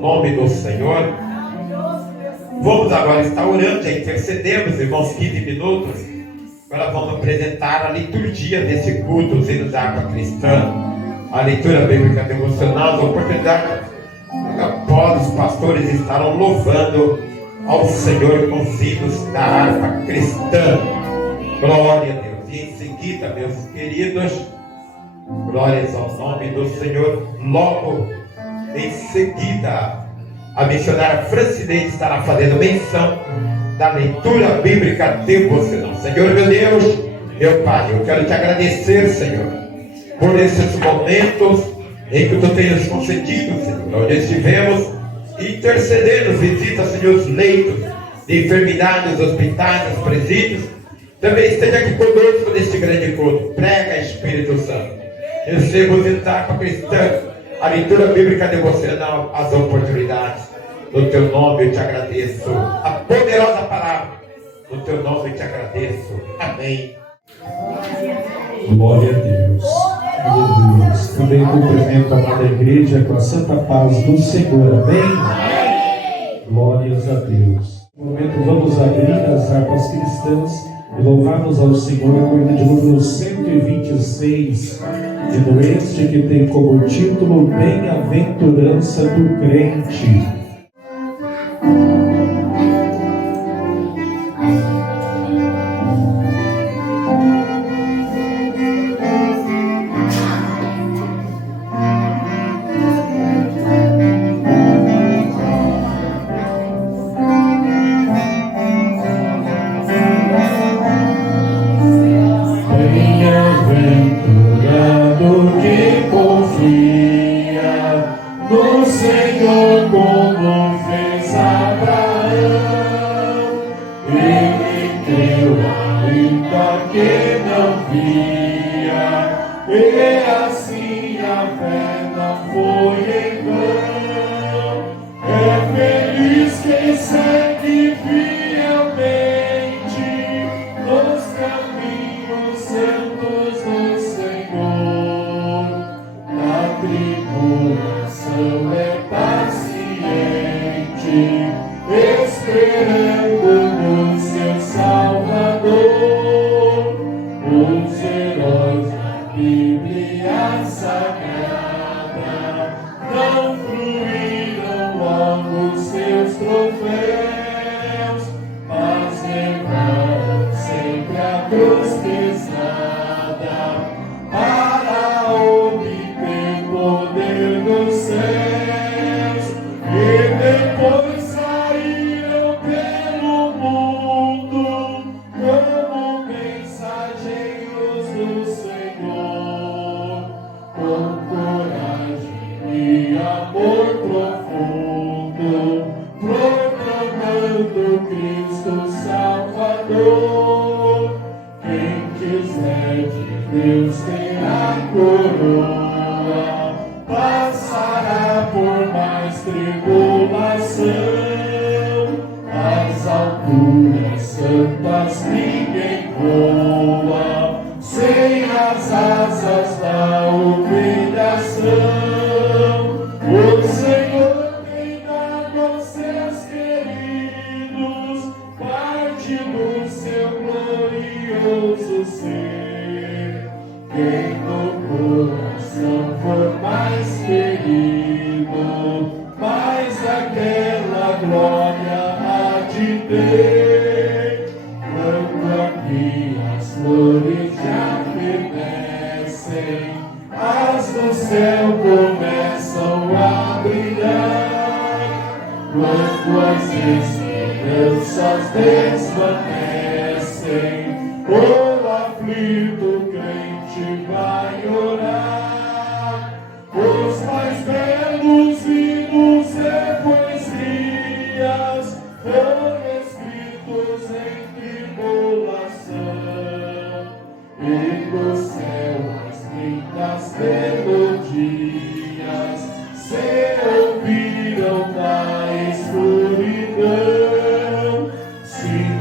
ao nome do Senhor. Vamos agora estar orando, já intercedemos, irmãos, 15 minutos. Agora vamos apresentar a liturgia desse culto, os hinos da água cristã, a leitura bíblica devocional, a oportunidade após os pastores estarão louvando ao Senhor com os hinos da harpa cristã. Glória a Deus. E em seguida, meus queridos, glórias ao nome do Senhor. Logo em seguida, a missionária Francineide estará fazendo menção da leitura bíblica devocional. Senhor meu Deus, meu Pai, eu quero te agradecer, Senhor, por esses momentos em que tu tens concedido, Senhor, onde estivemos intercedendo. Visita, Senhor, os leitos de enfermidade, os hospitais, os presídios. Também esteja aqui conosco neste grande culto. Prega, Espírito Santo. Receba os etapas cristãs, a leitura bíblica devocional, as oportunidades. No teu nome eu te agradeço a poderosa palavra. No teu nome eu te agradeço. Amém. Glória a Deus. Aleluia. Também cumprimento a amada igreja com a santa paz do Senhor. Amém. Glórias a Deus. No momento vamos abrir as harpas cristãs e louvarmos ao Senhor com o de número 126, de este que tem como título Bem-aventurança do crente.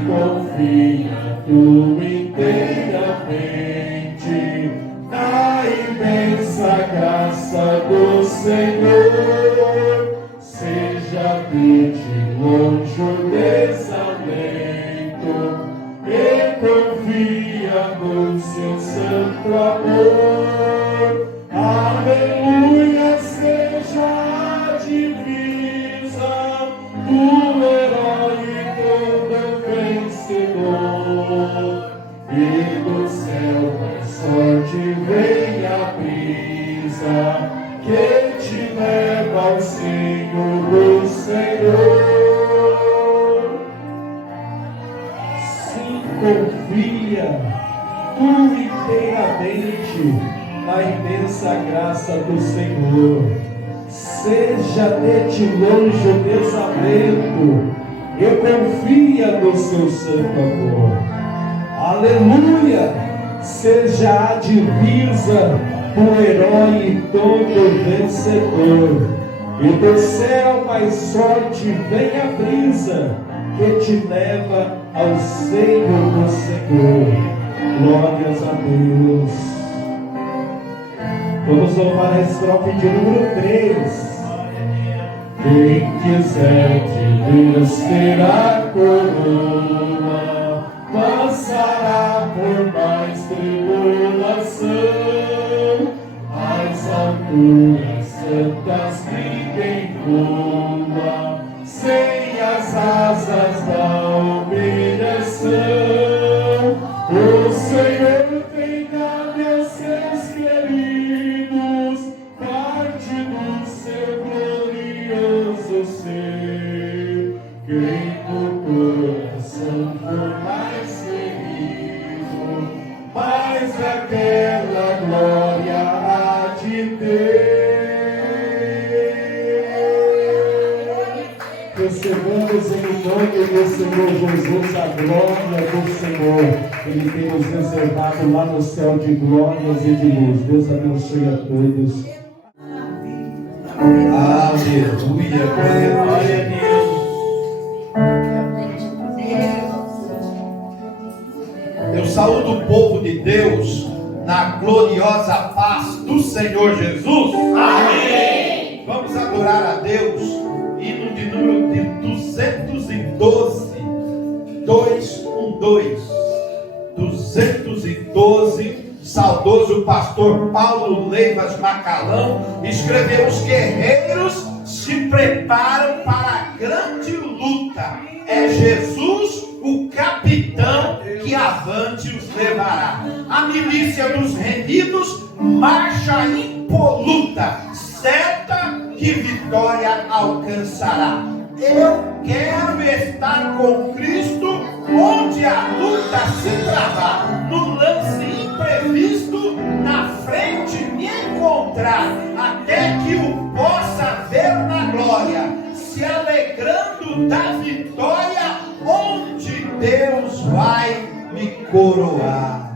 Confia tu inteiramente. habite longe o desalento e confia no seu santo amor. Aleluia, seja a divisa do herói todo vencedor, e do céu mais sorte vem a brisa que te leva ao Senhor do Senhor. Sim, confia tu inteiramente na imensa graça do Senhor. Seja de ti longe o desalento e confia no seu santo amor. Aleluia! Seja a divisa do herói todo vencedor, e do céu mais sorte vem a brisa que te leva ao seio do Senhor. Glórias a Deus. Vamos louvar a estrofe de número 3. Quem quiser de Deus terá coroa, passará por mais tribulação. As alturas santas ninguém voa sem as asas da humilhação. O Senhor tem dado aos seus queridos parte do seu glorioso ser. Quem no coração for mais ferido, mais aquela glória há de ter. Recebamos em nome do Senhor Jesus a glória do Senhor. Ele tem nos reservado lá no céu de glórias e de luz. Deus abençoe a todos. Aleluia, glória a Deus. Eu saúdo o povo de Deus na gloriosa paz do Senhor Jesus. Amém. Vamos adorar a Deus. Hino de número de 212. 212. Saudoso pastor Paulo Leivas Macalão escreveu: os guerreiros se preparam para a grande luta. É Jesus o capitão que avante os levará. A milícia dos remidos marcha impoluta, certa que vitória alcançará. Eu quero estar com Cristo onde a luta se travar, no lance imprevisto, na frente me encontrar, até que o possa ver na glória, se alegrando da vitória, onde Deus vai me coroar.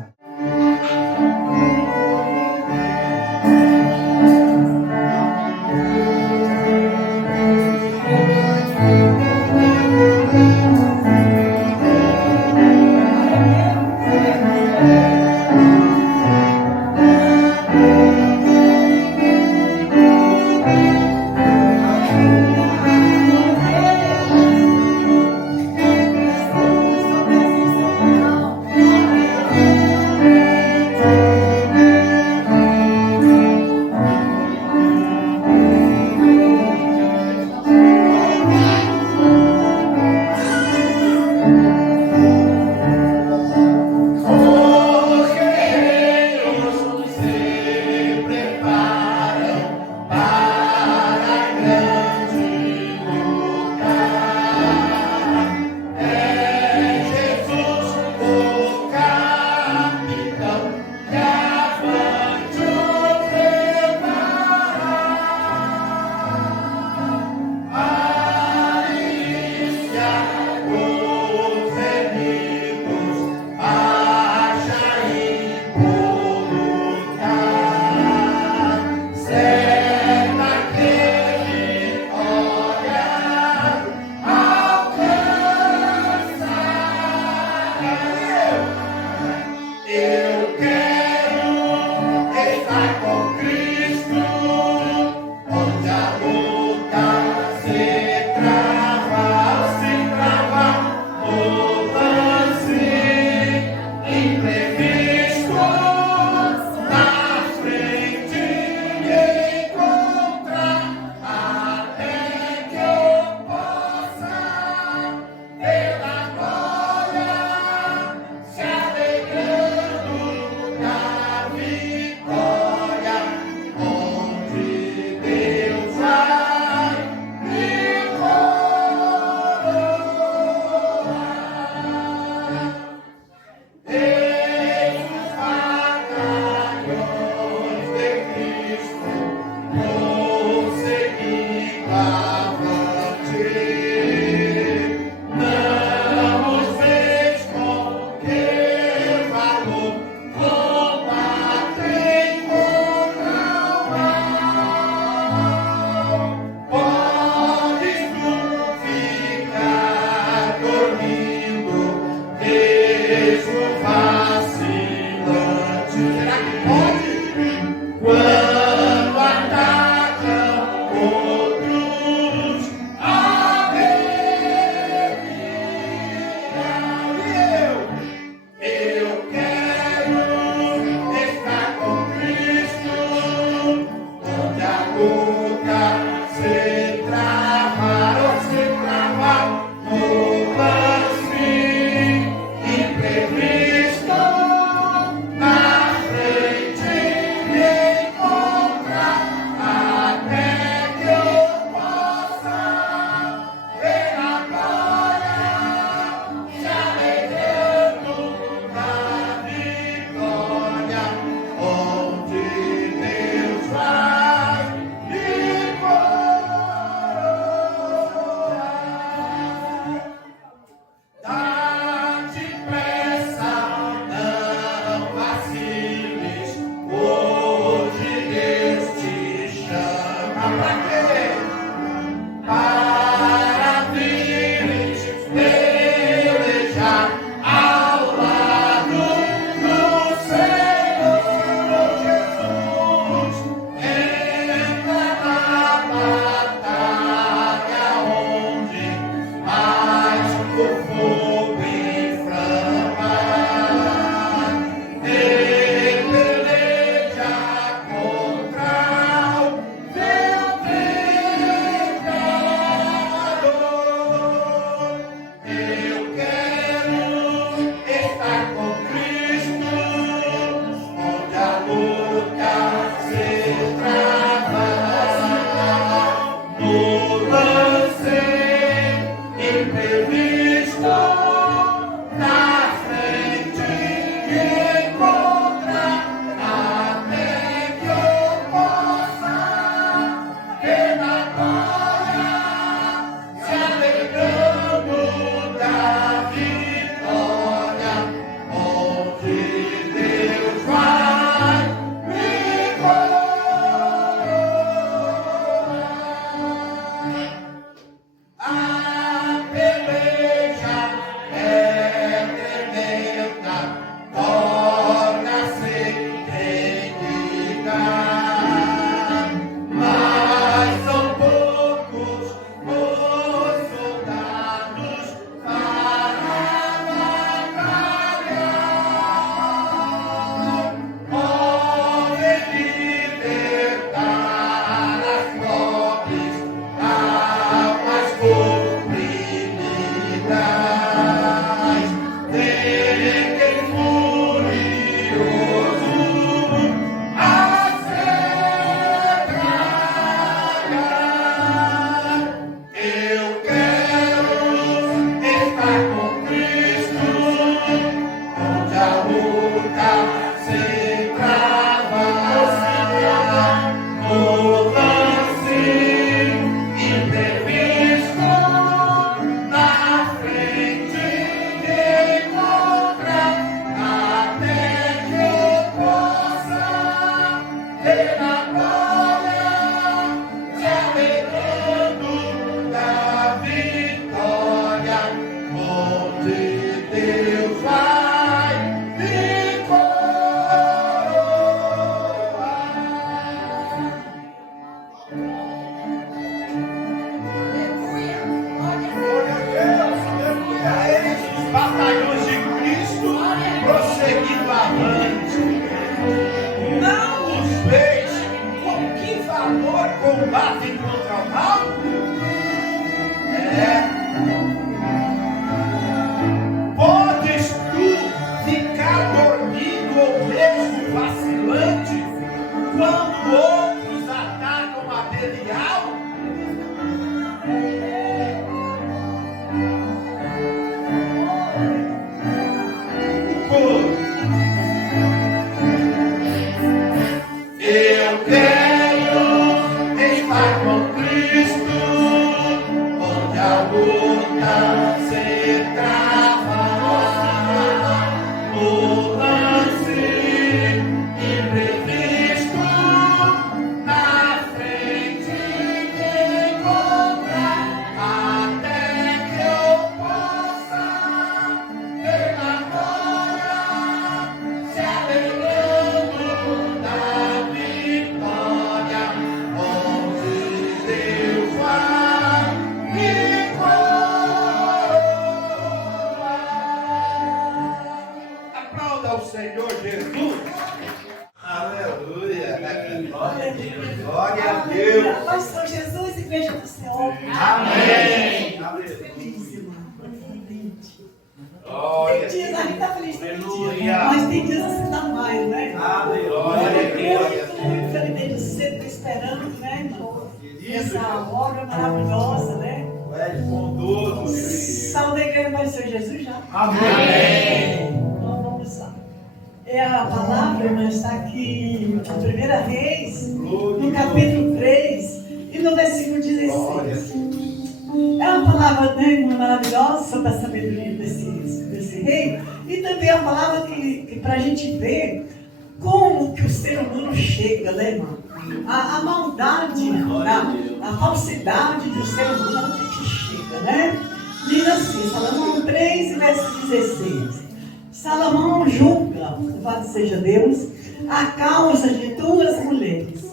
Feliz, irmã. Glória. Tem dias a gente está feliz todo dia, mas tem dias assim dá mais, né? Muito feliz desde cedo, esperando, né, irmão? Essa hora maravilhosa, né? Salve da igreja para o Senhor Jesus já. Amém. Então vamos lá. A palavra, irmã, está aqui em 1 Reis, no capítulo 3 e no versículo 16. É uma palavra, né, maravilhosa sobre a sabedoria desse rei. E também é uma palavra que para a gente ver como que o ser humano chega, né, irmão? A maldade, a falsidade do ser humano que chega, né? Diz assim, Salomão 3, verso 16. Salomão julga, louvado seja Deus, a causa de 2 mulheres.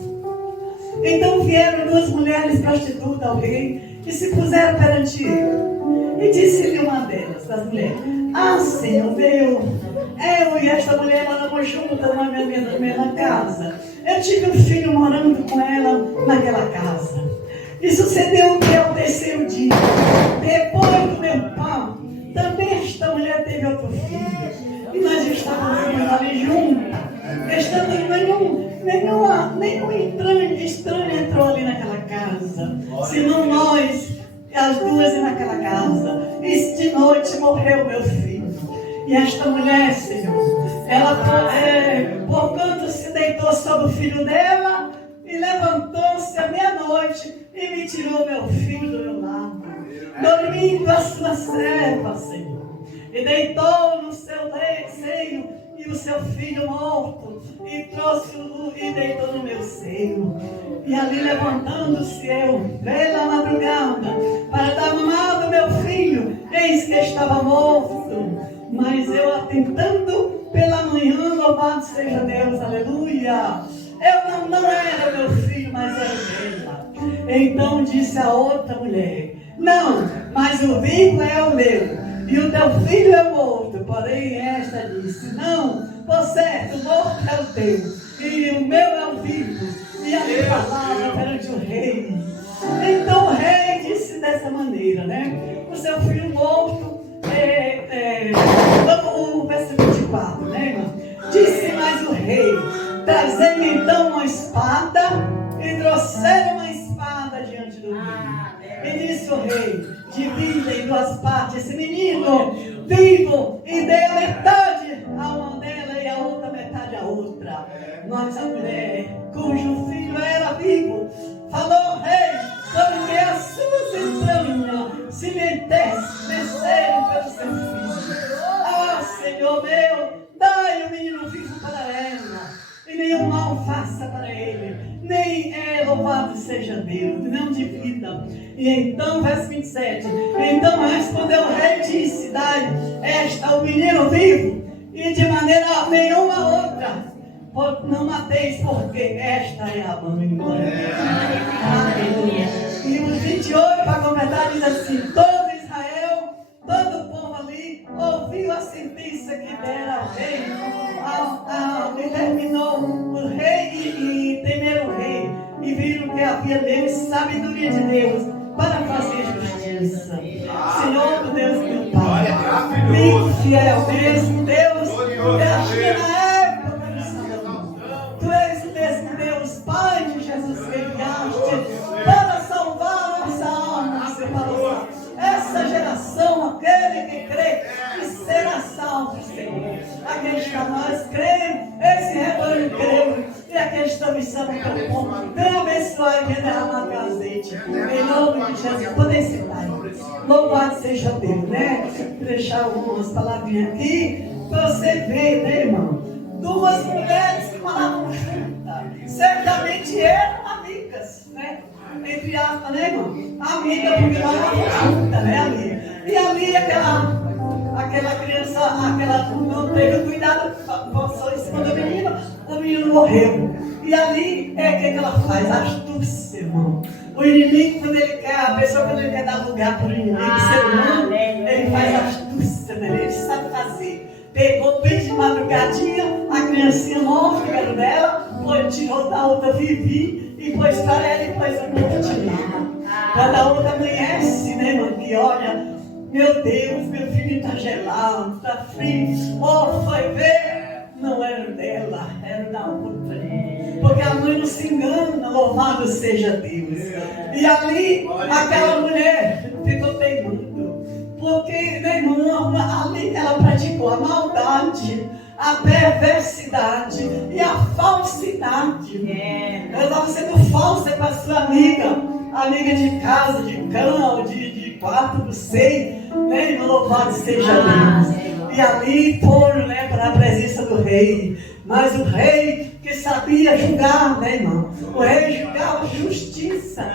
Então vieram 2 mulheres prostitutas ao rei e se puseram perante ele. E disse-lhe uma delas, das mulheres: Ah, Senhor meu, eu e esta mulher moramos juntas na mesma casa. Eu tive um filho morando com ela naquela casa. E sucedeu que ao 3º dia, depois do meu pão, também esta mulher teve outro filho. E nós estávamos ali juntos. Nenhum estranho entrou ali naquela casa. Senão nós, as 2 naquela casa. E de noite morreu meu filho. E esta mulher, Senhor, ela porquanto se deitou sobre o filho dela e levantou-se à meia-noite e me tirou meu filho do meu lado, dormindo a sua serva, Senhor, e deitou no seu seio e o seu filho morto e deitou no meu seio. E ali levantando-se eu, pela madrugada, para dar mamar do meu filho, eis que estava morto. Mas eu atentando pela manhã, louvado seja Deus, aleluia. Eu não era meu filho, mas era dela. Então disse a outra mulher: Não, mas o vivo é o meu, e o teu filho é morto. Porém esta disse: Não, por certo, o morto é o teu, e o meu é o vivo. E ali falava perante o rei. Então o rei disse dessa maneira, né? O seu filho morto, o verso 24, né, irmão? Disse mais o rei: Trazei-me então uma espada. E trouxeram uma espada diante do rei. E disse o rei: Divida em 2 partes esse menino vivo, e dê a metade a uma dela e a outra metade a outra. Mas a mulher, cujo filho era vivo, falou ao rei: Porque as suas entranhas se desceram pelo seu filho. Ah, Senhor meu, dai o menino vivo para ela, e nenhum mal faça para ele, nem louvado seja Deus, não de vida. E então, verso 27, então respondeu o rei e disse: Dai esta o menino vivo, e de maneira nenhuma outra não mateis, porque esta é a mãe. Aleluia. E os 28 para completar diz assim: Todo Israel, todo o povo ali ouviu a sentença que dera ao rei, determinou o rei e temeram o rei, e viram que havia nele sabedoria de Deus para fazer justiça. Senhor Deus, meu Pai, vivo fiel mesmo, Deus, que havia na época do Salomão. Tu és o mesmo Deus, Pai de Jesus, que enviaste para salvar a nossa alma, que separou essa geração, aquele que crê que será salvo, Senhor. Aqui está nós cremos, esse rebanho creu, e aqui estamos salvos pelo povo. Vem abençoar e derramar teu azeite, em nome de Jesus. Podem sentar. Louvado seja Deus, né? Vou deixar algumas palavrinhas aqui para você ver, né, irmão? 2 mulheres que moravam juntas, certamente eram amigas, né? Entre aspas, né, irmão? Amiga, porque moravam juntas, né, ali. E ali aquela criança, não teve cuidado, passou em cima do menino morreu. E ali o que ela faz? Astúcia, irmão. O inimigo, quando ele quer, a pessoa quando ele quer dar lugar para o inimigo, ser humano, ele faz astúcia, né? Ele sabe fazer. Pegou bem de madrugadinha a criancinha morta, que era dela, tirou da outra Vivi e pôs para ela e pôs o morto de lá. Quando a outra amanhece, aqui, olha, meu Deus, meu filho está gelado, está frio. Oh, foi ver, não era dela, era da outra. Porque a mãe não se engana, louvado seja Deus. E ali, aquela mulher ficou teimando. Porque, meu irmão, ali ela praticou a maldade, a perversidade e a falsidade. Ela estava sendo falsa com a sua amiga de casa, de cama, de quarto, não sei, né? Louvado seja Deus. E ali foram, né, para a presença do rei. Mas o rei que sabia julgar, né, irmão? O rei julgava justiça,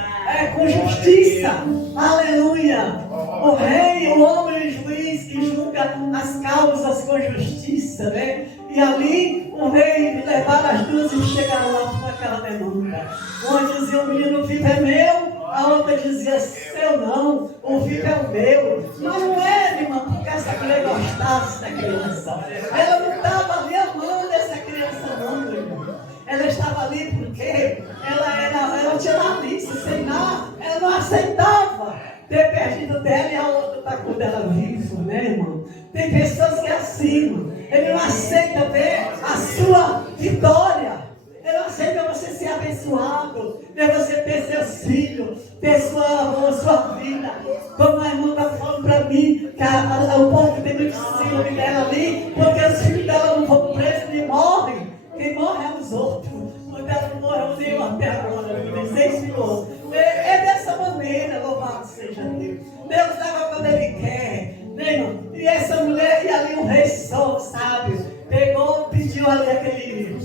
com justiça. Aleluia. O rei, o homem juiz que julga as causas com justiça, né? E ali o rei levaram as duas e chegaram lá com aquela demanda. Uma dizia, o menino vivo é meu. A outra dizia, seu não, o vivo é o meu. Mas não era, irmão, porque essa mulher gostasse da criança. Ela não estava ali amando essa criança, não, meu irmão. Ela estava ali porque ela tinha malícia, sem nada. Ela não aceitava ter perdido dela e a outra está com ela viva, né, irmão? Tem pessoas que é assim, irmão. Ele não aceita ver a sua vitória. Ele não aceita você ser abençoado, ver você ter seus filhos, ter sua vida. Como a irmã está falando para mim, que o povo tem muito ciúme dela ali, porque os filhos dela não vão presos nem morrem. Quem morre é os outros. Porque ela não morreu nem até agora, tem 6 filhos. É dessa maneira, louvado seja Deus. Deus dá quando Ele quer. Né, irmão? E essa mulher, e ali o rei só, sábio, pegou, pediu ali aquele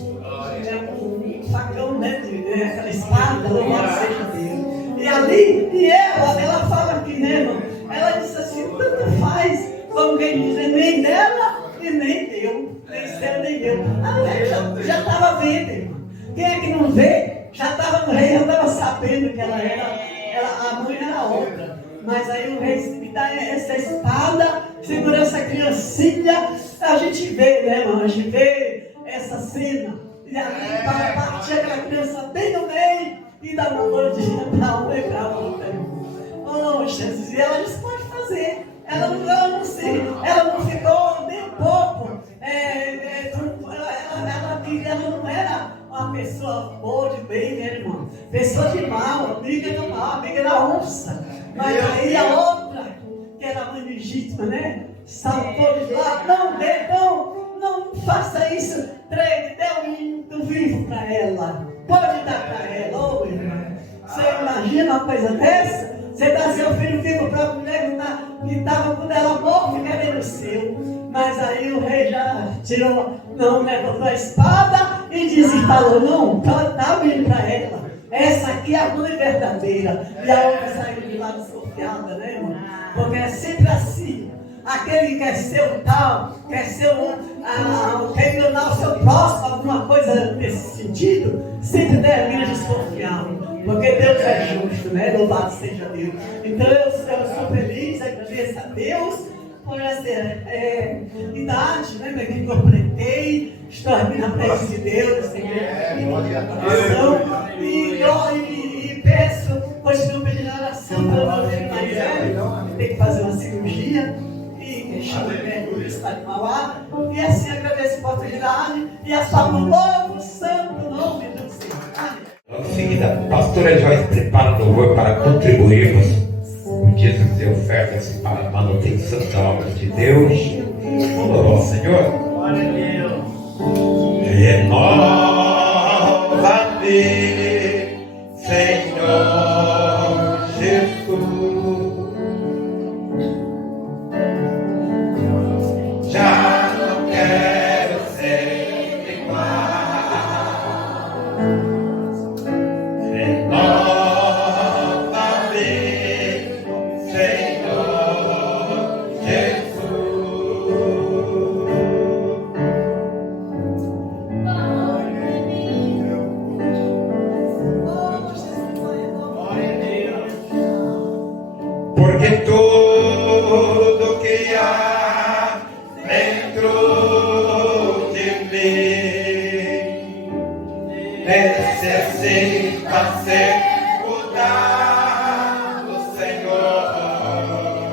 facão, né, aquela espada, louvado seja Deus. E ali, e ela fala aqui, né, irmão? Ela disse assim, tanto faz, como quem diz, nem dela e nem deu, nem seu nem deu. A mulher já estava vendo, irmão. Quem é que não vê? Já estava no rei, já estava sabendo que ela era, a mãe era outra. Mas aí o rei me dá essa espada, segura essa criancinha, a gente vê, né, irmão? A gente vê essa cena. E ali para partir aquela criança bem no meio e dar uma mordidinha para uma e para outra. Oh, Jesus, e ela disse, pode fazer. Ela não ficou nem um pouco. Ela não era uma pessoa boa de bem, né, irmão? Pessoa de mal, amiga do mal, amiga da onça. Mas aí a outra, que era a mãe legítima, né? Saltou de lá, não faça isso. Dê um menino vivo para ela. Pode dar para ela, ô irmão. Você imagina uma coisa dessa? Você dá seu filho vivo para a mulher que estava quando ela morre, querendo o seu. Mas aí o rei já tirou, levantou a espada e falou, não, dá o menino para ela. Essa aqui é a mãe verdadeira. E a outra saiu de lá desconfiada, né, irmão? Porque é sempre assim. Aquele que quer ser o tal, quer ser quer enganar o seu próximo, alguma coisa nesse sentido, sempre termina desconfiado. Porque Deus é justo, né? Louvado seja Deus. Então eu sou feliz, agradeço a Deus por essa idade, né? Que eu completei. Estou aqui na presença de Deus, essa igreja e peço, continuo pedindo oração para o meu filho mais velho, que tem que fazer uma cirurgia. E chama o estado de Mauá. E assim agradeço a oportunidade e a sua novo santo nome do Senhor. Logo em seguida, a pastora Joyce prepara o louvor para contribuirmos com dízimos e ofertas para a manutenção da obra de Deus. Vamos louvar o Senhor. Glória a Deus. Renova-me, Senhor Jesus. Já não quero ser igual. Renova-me, Senhor Jesus. Porque tudo que há dentro de mim necessita ser cuidado, Senhor.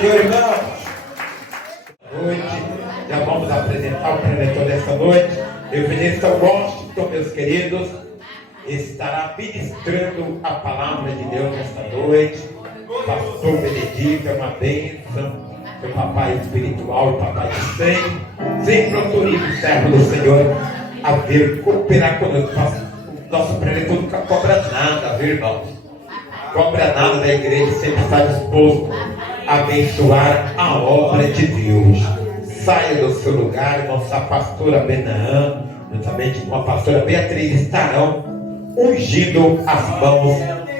Senhor, irmãos. Noite, já vamos apresentar o preletor desta noite. Evangelista Washington, meus queridos, estará ministrando a palavra de Deus nesta noite. Pastor Benedito é uma bênção. Meu papai espiritual, papai do sangue, sempre autoriza o servo do Senhor a vir cooperar conosco. O nosso preletor nunca cobra nada, viu, irmãos? Cobra nada da igreja, sempre está disposto a abençoar a obra de Deus. Saia do seu lugar, irmãos. A pastora Benaã, juntamente com a pastora Beatriz, estarão ungindo as mãos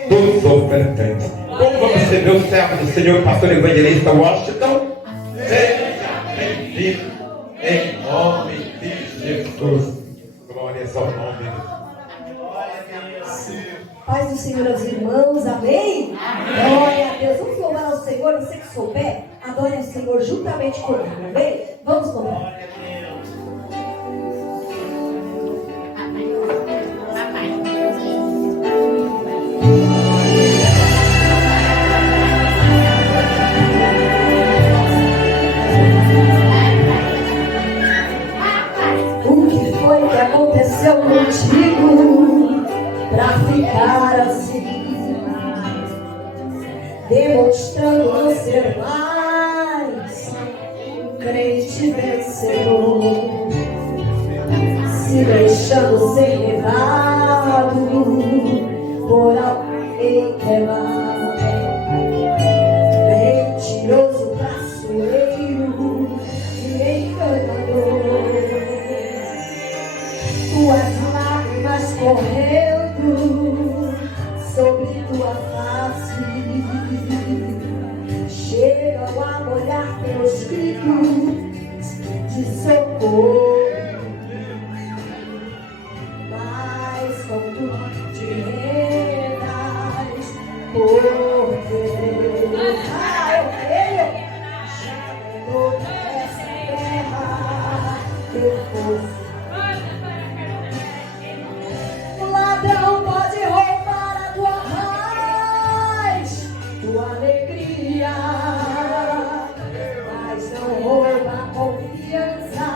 dos ofertantes. Como vamos receber o servo do Senhor, pastor evangelista Washington? Seja bem-vindo, em nome de Jesus. Glórias ao nome de Deus. Paz do Senhor aos irmãos, amém? Glória a Deus. Vamos louvar ao Senhor, você que souber, adore ao Senhor juntamente comigo, amém? Vamos louvar. Aconteceu contigo pra ficar assim, demonstrando não ser mais um crente vencedor, se deixando ser levado por alguém que é mau, mentiroso, traiçoeiro e enganador. Tuas lágrimas correndo sobre tua face chegam a molhar teus gritos de socorro, mas como tu te rendas por Deus, eu creio, já toda essa terra eu fosse. Ladrão pode roubar a tua paz, tua alegria, mas não rouba a confiança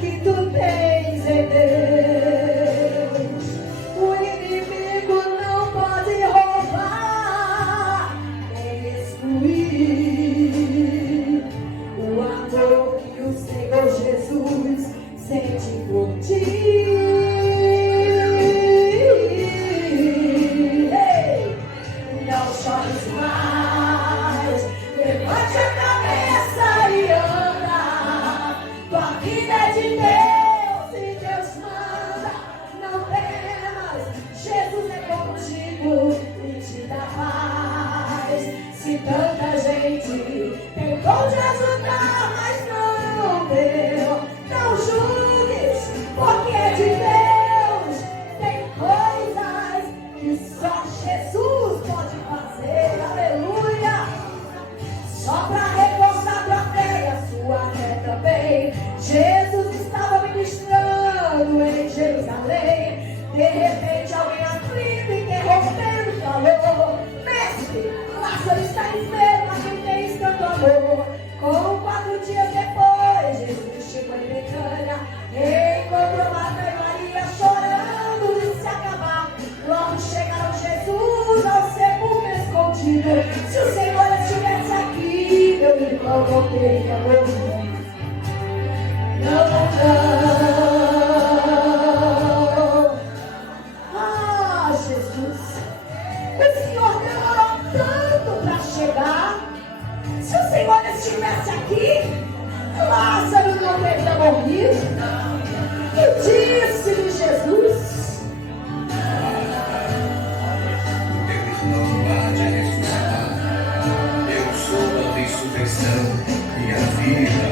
que tu tens em Deus. O inimigo não pode roubar nem excluir o amor que o Senhor Jesus sente por ti. Levante a cabeça e anda. Tua vida é de Deus e Deus manda. Não temas, Jesus é contigo e te dá paz. Se tanta gente tentou te ajudar, mas não deu, não julgues, porque é de Deus. Tem coisas que só Jesus pode fazer. Aleluia. Só para reforçar tua fé e a sua fé também. Jesus estava ministrando em Jerusalém. De repente alguém aflito e interrompendo falou: Mestre, Lázaro está enfermo, a quem tens tanto amor? Com 4 dias depois, Jesus chegou em Betânia, encontrou Marta e Maria chorando e se acabar. Logo chegaram Jesus ao sepulcro escondido. Se o Senhor estivesse aqui, meu irmão não teria morrido. Não. Ah, Jesus, o Senhor demorou tanto para chegar. Se o Senhor estivesse aqui, Lázaro não teria morrido. E disse-lhe Jesus: e a vida.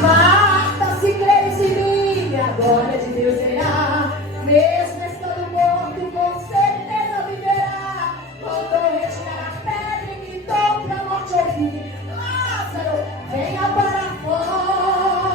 Marta, se creres em mim, a glória de Deus verá. Mesmo estando morto, com certeza viverá. Mandou retirar a pedra e gritou para a morte ouvir: Lázaro, venha para fora.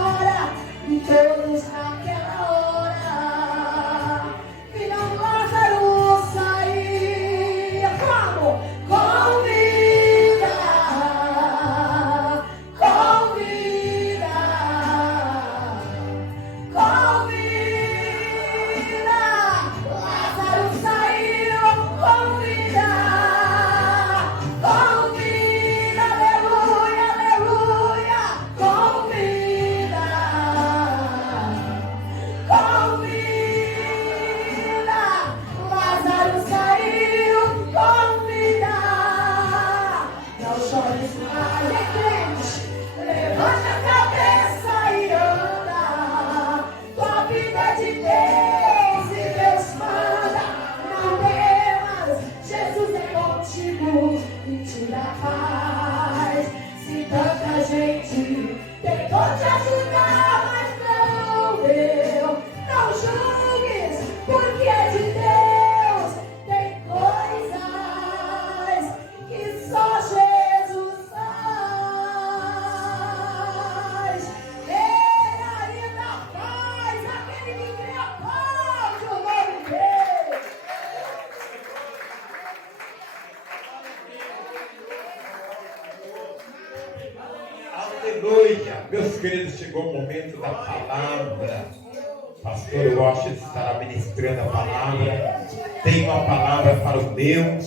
Aleluia. Meus queridos, chegou o momento da palavra. Pastor Washington estará ministrando a palavra. Tem uma palavra para o meu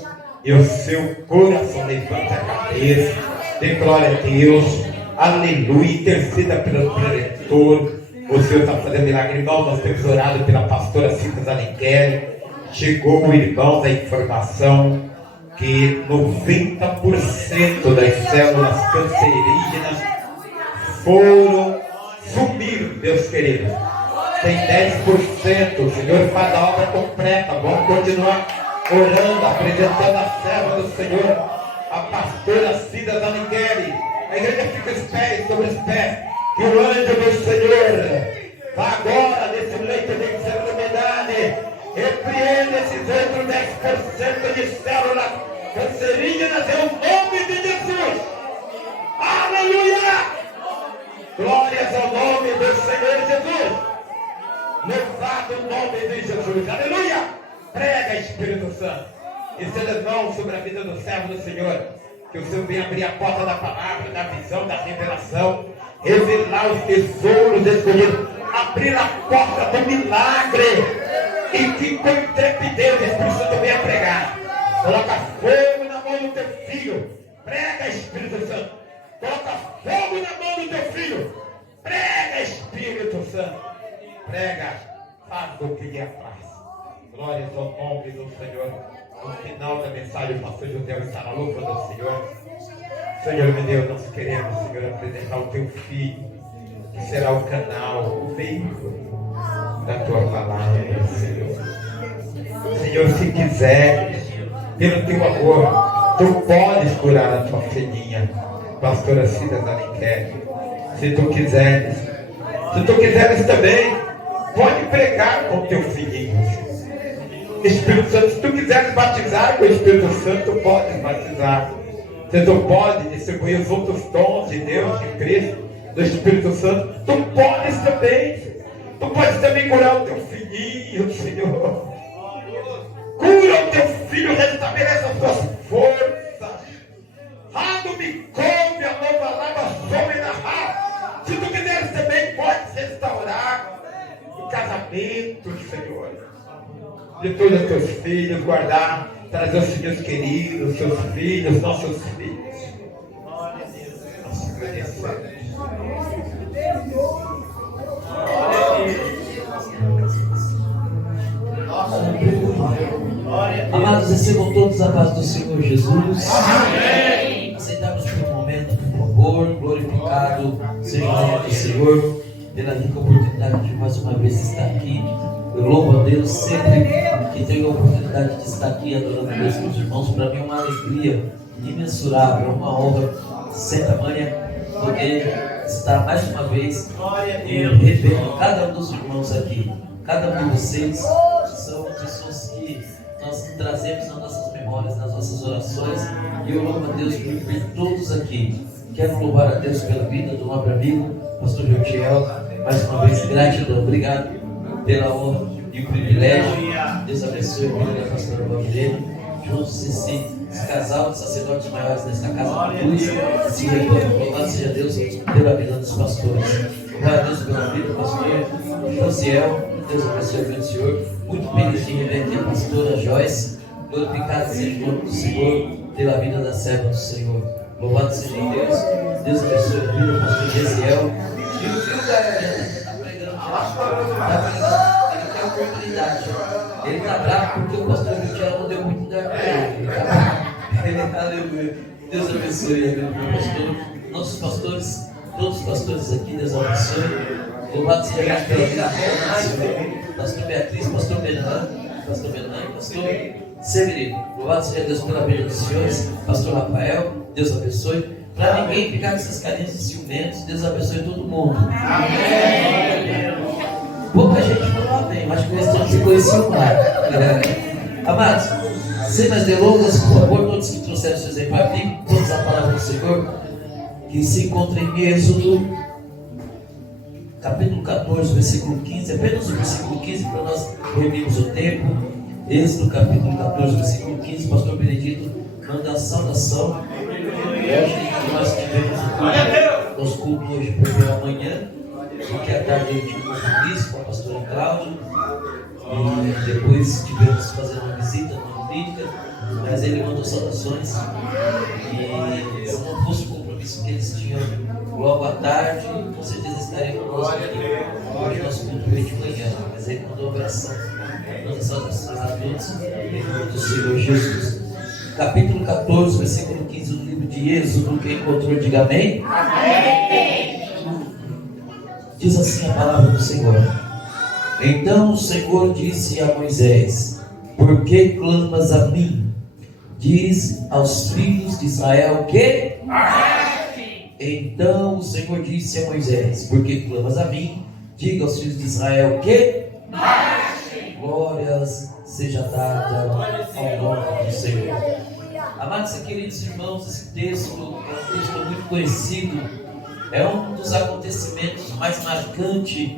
e o seu coração. Levanta a cabeça. Dê glória a Deus. Aleluia. Interceda pelo preletor. O Senhor está fazendo milagre. Irmão, nós temos orado pela pastora Cita Zanichelli. Chegou o irmão da informação que 90% das células cancerígenas sumiram, meus queridos. Tem 10%. O Senhor faz a obra completa. Vamos continuar orando, apresentando a serva do Senhor, a pastora Cida Zanichelli. A igreja fica os pés sobre os pés. Que o anjo do Senhor vá agora nesse leito de enfermidade. Repreende esses outros 10% de células cancerígenas em nome de Jesus. Aleluia! Glórias ao nome do Senhor Jesus. Louvado o nome de Jesus. Aleluia! Prega, Espírito Santo. E seja mão sobre a vida do servo do Senhor. Que o Senhor venha abrir a porta da palavra, da visão, da revelação. Revelar os tesouros escolhidos. Abrir a porta do milagre. E que com intrepidez o Espírito Santo venha pregar. Coloca fogo na mão do teu filho. Prega, Espírito Santo. Coloca fogo na mão do teu filho. Prega, Espírito Santo. Prega. Faz o que lhe apraz. Glórias ao nome do Senhor. No final da mensagem, o pastor José está na lupa do Senhor. Senhor, meu Deus, nós queremos, Senhor, apresentar o teu filho, que será o canal, o veículo da tua palavra, Senhor. Senhor, se quiseres, pelo teu amor, tu podes curar a tua filhinha, pastora Cida Zanichelli. Se tu quiseres também, pode pregar com teu filhinho. Espírito Santo, se tu quiseres batizar com o Espírito Santo, tu podes batizar. Se tu pode distribuir os outros dons de Deus, de Cristo, do Espírito Santo, tu podes também. Tu podes também curar o teu filhinho, Senhor. Cura o teu filho, restabelece as tuas forças. Rado-me couve, a nova lava, some na rá. Se tu quiseres também, podes restaurar o casamento, Senhor. De todos os teus filhos, guardar, trazer os filhos queridos, seus filhos, nossos filhos. Nós agradecemos. Amados, recebam todos a paz do Senhor Jesus. Amém. Aceitamos por um momento, por favor, glorificado seja o nome do Senhor pela rica oportunidade de mais uma vez estar aqui. Eu louvo a Deus sempre que tenho a oportunidade de estar aqui adorando a Deus com os irmãos. Para mim é uma alegria imensurável, uma honra sem tamanha poder estar mais uma vez revendo cada um dos irmãos aqui. Cada um de vocês são pessoas que nós trazemos nas nossas memórias, nas nossas orações, e eu louvo a Deus por ver todos aqui. Quero louvar a Deus pela vida do nobre amigo, pastor Jotiel. Mais uma vez, gratidão, obrigado pela honra e o privilégio. Deus abençoe a vida da pastora Valdirene. Juntos esse casal de sacerdotes maiores nesta casa de luz. Se retorno, louvado seja Deus pela vida dos pastores. Louvado a Deus pela vida do pastor Josiel. Deus abençoe a vida do Senhor. Muito feliz de rever aqui a pastora Joyce. Glorificado seja o nome do Senhor pela vida da serva do Senhor. Louvado seja Deus. Deus abençoe a vida do pastor Gesiel. E o filho da está pregando já. Ele tem oportunidade. Ele está bravo porque o pastor Gesiel não deu muito lugar para ele. Aleluia. Deus abençoe a vida do pastor. Nossos pastores, todos os pastores aqui, Deus abençoe. Louvado seja Deus pela vida do Senhor. Pastor Beatriz, pastor Bernardo, pastor Severino. Louvado seja Deus pela vida dos senhores. Pastor Rafael, Deus abençoe. Para ninguém ficar com essas carinhas de ciumentos, Deus abençoe todo mundo. Amém. Pouca gente falou amém, mas com esse tempo ficou enciumado. Amados, sem mais delongas, por favor, todos que trouxeram seus exemplares bíblicos, todos a palavra do Senhor, que se encontra em Êxodo, capítulo 14, versículo 15, apenas o versículo 15 para nós reunirmos o tempo. Êxodo, capítulo 14, versículo 15, pastor Benedito manda a saudação. Hoje nós tivemos os culto hoje pela manhã, porque à tarde a gente ficou feliz com a pastora Cláudia. E depois tivemos que fazer uma visita na clínica, mas ele mandou saudações. E se não fosse o compromisso que eles tinham logo à tarde, com certeza estariam conosco aqui. Hoje nosso culto veio de manhã, mas ele mandou oração, mandou saudações a todos, em nome do Senhor Jesus. Capítulo 14, versículo 15 do livro de Êxodo. Quem encontrou, diga amém. Amém. Diz assim a palavra do Senhor. Então o Senhor disse a Moisés: por que clamas a mim? Diz aos filhos de Israel que marchem. Então o Senhor disse a Moisés: por que clamas a mim? Diga aos filhos de Israel que marchem. Glórias seja dada ao nome do Senhor. Amados e queridos irmãos, esse texto é um texto muito conhecido. É um dos acontecimentos mais marcantes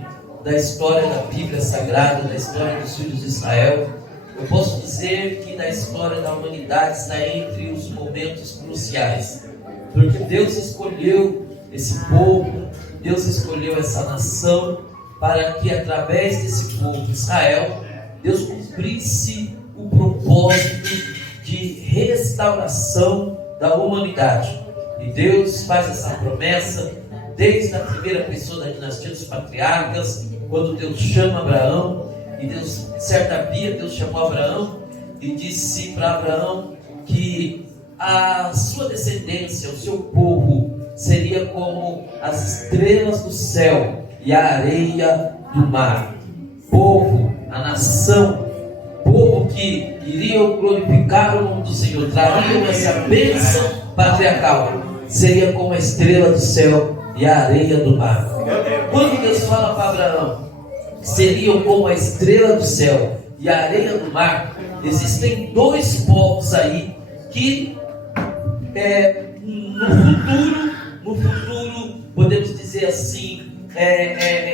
da história da Bíblia Sagrada, da história dos filhos de Israel. Eu posso dizer que da história da humanidade está entre os momentos cruciais, porque Deus escolheu esse povo, Deus escolheu essa nação, para que através desse povo Israel, Deus cumprisse o propósito de restauração da humanidade. E Deus faz essa promessa desde a primeira pessoa da dinastia dos patriarcas, quando Deus chama Abraão. E Deus, certa dia, Deus chamou Abraão e disse para Abraão que a sua descendência, o seu povo, seria como as estrelas do céu e a areia do mar. Povo, a nação, povo que iriam glorificar o nome do Senhor, trariam essa bênção patriarcal, seria como a estrela do céu e a areia do mar. Quando Deus fala para Abraão que seriam como a estrela do céu e a areia do mar, existem dois povos aí que no futuro, podemos dizer assim,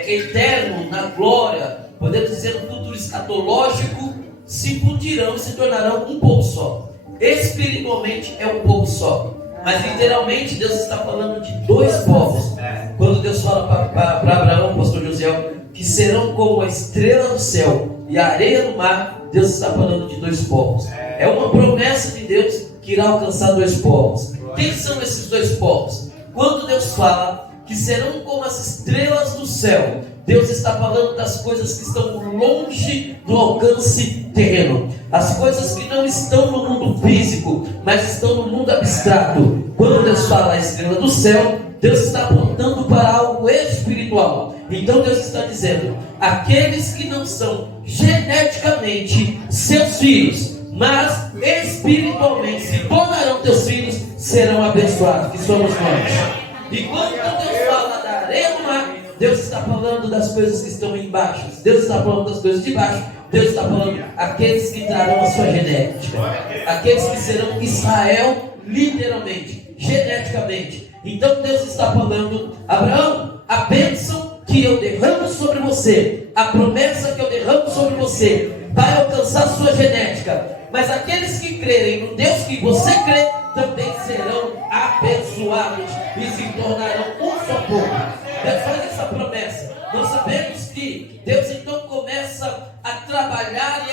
eterno, na glória, podemos dizer no futuro escatológico, se fundirão e se tornarão um povo só. Espiritualmente é um povo só, mas literalmente Deus está falando de dois povos. Quando Deus fala para Abraão, pastor José, que serão como a estrela do céu e a areia do mar, Deus está falando de dois povos. É uma promessa de Deus que irá alcançar dois povos. Quem são esses dois povos? Quando Deus fala que serão como as estrelas do céu, Deus está falando das coisas que estão longe do alcance terreno, as coisas que não estão no mundo físico, mas estão no mundo abstrato. Quando Deus fala a estrela do céu, Deus está apontando para algo espiritual. Então Deus está dizendo: aqueles que não são geneticamente seus filhos, mas espiritualmente se tornarão teus filhos, serão abençoados, que somos nós. E quando Deus fala da areia do mar, Deus está falando das coisas que estão embaixo. Deus está falando das coisas de baixo. Deus está falando aqueles que trarão a sua genética, aqueles que serão Israel literalmente, geneticamente. Então Deus está falando: Abraão, a bênção que eu derramo sobre você, a promessa que eu derramo sobre você, vai alcançar sua genética. Mas aqueles que crerem no Deus que você crê, também serão abençoados e se tornarão um só povo. Deus faz essa promessa. Nós sabemos que Deus então começa a trabalhar e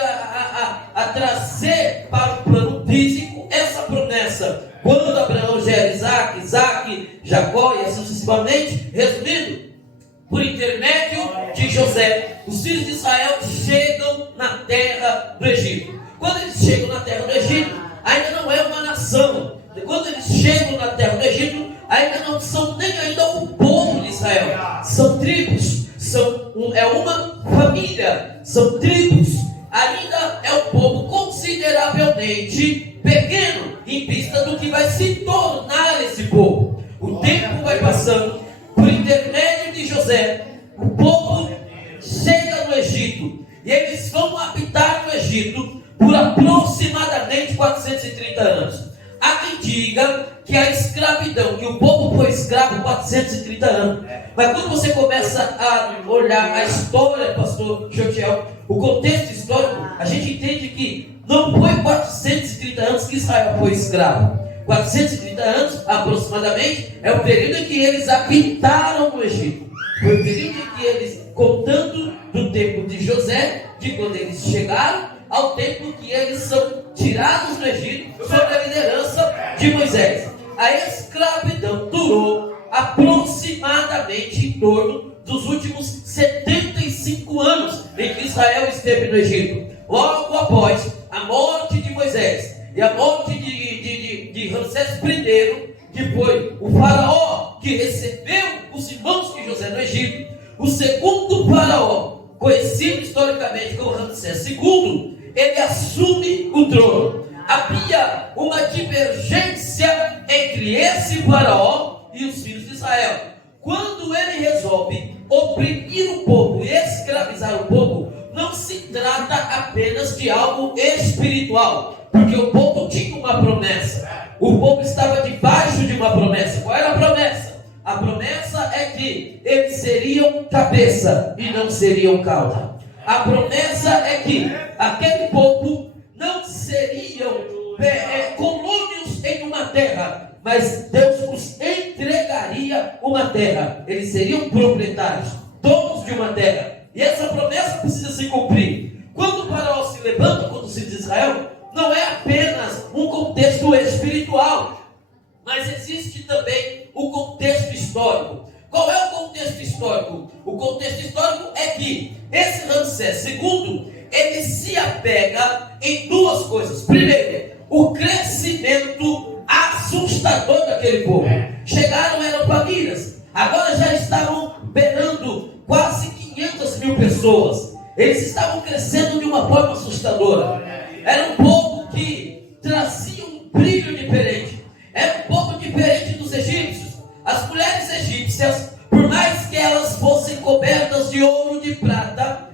a trazer para o plano físico essa promessa. Quando Abraão gera Isaac, Jacó e assim sucessivamente, resumindo, por intermédio de José, os filhos de Israel chegam na terra do Egito. Quando eles chegam na terra do Egito, ainda não é uma nação. Quando eles chegam na terra do Egito, ainda não são nem ainda o povo de Israel. São tribos, é uma família, são tribos. Ainda é um povo consideravelmente pequeno em vista do que vai se tornar esse povo. O tempo vai passando, por intermédio de José, o povo chega no Egito e eles vão habitar no Egito por aproximadamente 430 anos. Há quem diga que a escravidão, que o povo foi escravo 430 anos. Mas quando você começa a olhar a história, pastor Jotiel, o contexto histórico, a gente entende que não foi 430 anos que Israel foi escravo. 430 anos, aproximadamente, é o período em que eles habitaram o Egito. Foi o período em que eles, contando do tempo de José, de quando eles chegaram, ao tempo que eles são tirados do Egito, sob a liderança de Moisés. A escravidão durou aproximadamente em torno dos últimos 75 anos em que Israel esteve no Egito. Logo após a morte de Moisés e a morte de Ramsés I, que foi o faraó que recebeu os irmãos de José no Egito, o segundo faraó, conhecido historicamente como Ramsés II, ele assume o trono. Havia uma divergência entre esse faraó e os filhos de Israel. Quando ele resolve oprimir o povo e escravizar o povo, não se trata apenas de algo espiritual, porque o povo tinha uma promessa. O povo estava debaixo de uma promessa. Qual era a promessa? A promessa é que eles seriam cabeça e não seriam cauda. A promessa é que aquele povo não seriam colônios em uma terra, mas Deus os entregaria uma terra. Eles seriam proprietários, donos de uma terra. E essa promessa precisa se cumprir. Quando o faraó se levanta contra os filhos de Israel, não é apenas um contexto espiritual, mas existe também o contexto histórico. Qual é o contexto histórico? O contexto histórico é que esse Ramsés II, ele se apega em duas coisas. Primeiro, o crescimento assustador daquele povo. Chegaram, eram famílias, agora já estavam beirando quase 500 mil pessoas. Eles estavam crescendo de uma forma assustadora. Era um povo que trazia um brilho diferente. Era um povo diferente dos egípcios. As mulheres egípcias, por mais que elas fossem cobertas de ouro e de prata,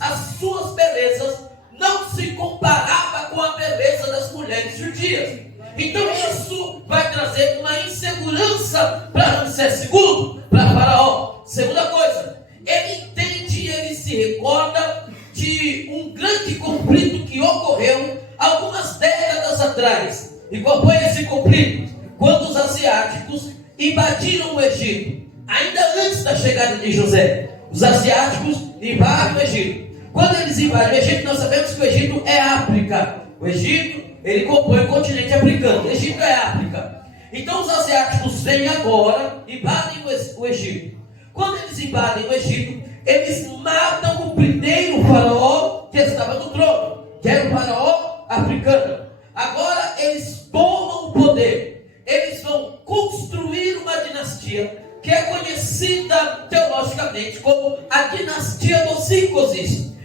as suas belezas não se comparavam com a beleza das mulheres judias. Então isso vai trazer uma insegurança para Ramsés II, para Faraó. Segunda coisa, ele entende, ele se recorda de um grande conflito que ocorreu algumas décadas atrás. E qual foi esse conflito? Quando os asiáticos invadiram o Egito, ainda antes da chegada de José. Os asiáticos invadem o Egito. Quando eles invadem o Egito, nós sabemos que o Egito é África. O Egito, ele compõe o continente africano. O Egito é África. Então os asiáticos vêm agora e invadem o Egito. Quando eles invadem o Egito, eles matam o primeiro faraó que estava no trono, que era o faraó africano. Agora eles tomam o poder. Eles vão construir uma dinastia que é conhecida teologicamente como a dinastia dos Incos.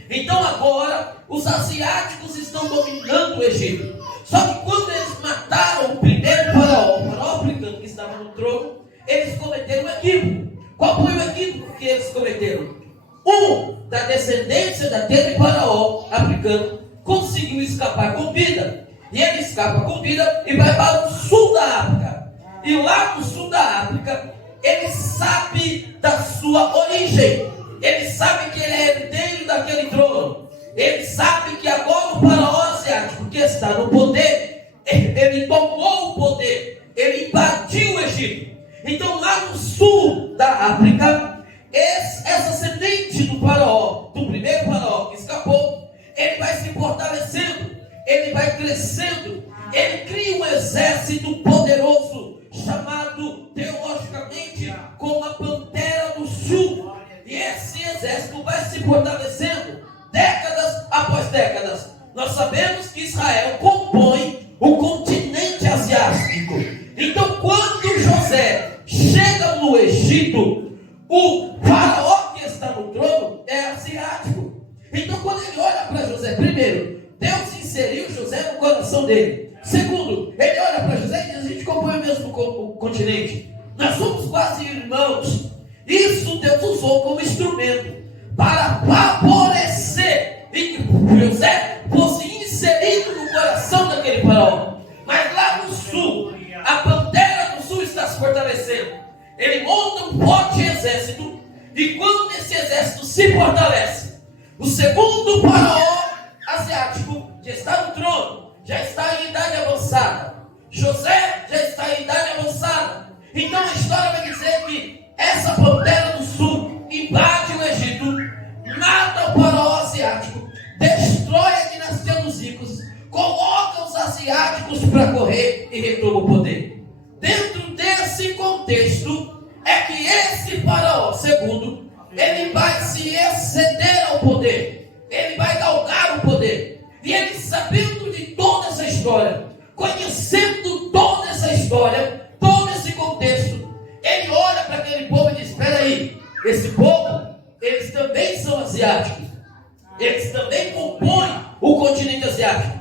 Então agora os asiáticos estão dominando o Egito. Só que quando eles mataram o primeiro faraó, o faraó africano que estava no trono, eles cometeram um equívoco. Qual foi o equívoco que eles cometeram? Um da descendência daquele faraó africano conseguiu escapar com vida. E ele escapa com vida e vai para o sul da África. E lá no sul da África, ele sabe da sua origem. Ele sabe que ele é herdeiro daquele trono. Ele sabe que agora o faraó asiático que está no poder, ele tomou o poder. Ele invadiu o Egito. Então lá no sul da África, essa semente do faraó, do primeiro faraó que escapou, ele vai se fortalecendo, ele vai crescendo, ele cria um exército poderoso, chamado teologicamente como a Pantera do Sul. E esse exército vai se fortalecendo décadas após décadas. Nós sabemos que Israel compõe o continente asiático. Então quando José chega no Egito, o faraó que está no trono é asiático. Então quando ele olha para José, primeiro, Deus inseriu José no coração dele. Segundo, ele olha para José e diz: a gente compõe o mesmo continente, nós somos quase irmãos. Isso Deus usou como instrumento para favorecer e que José fosse inserido no coração daquele faraó. Mas lá no sul, a Pantera do Sul está se fortalecendo. Ele monta um forte exército, e quando esse exército se fortalece, o segundo faraó asiático, que está no trono, já está em idade avançada. José já está em idade avançada. Então a história vai dizer que essa pantera do sul invade o Egito, mata o faraó asiático, destrói a dinastia dos ricos, coloca os asiáticos para correr e retoma o poder. Dentro desse contexto é que esse faraó segundo, ele vai se exceder ao poder, ele vai galgar o poder. E ele, sabendo de toda essa história, conhecendo toda essa história, todo esse contexto, ele olha para aquele povo e diz: espera aí, esse povo, eles também são asiáticos, eles também compõem o continente asiático.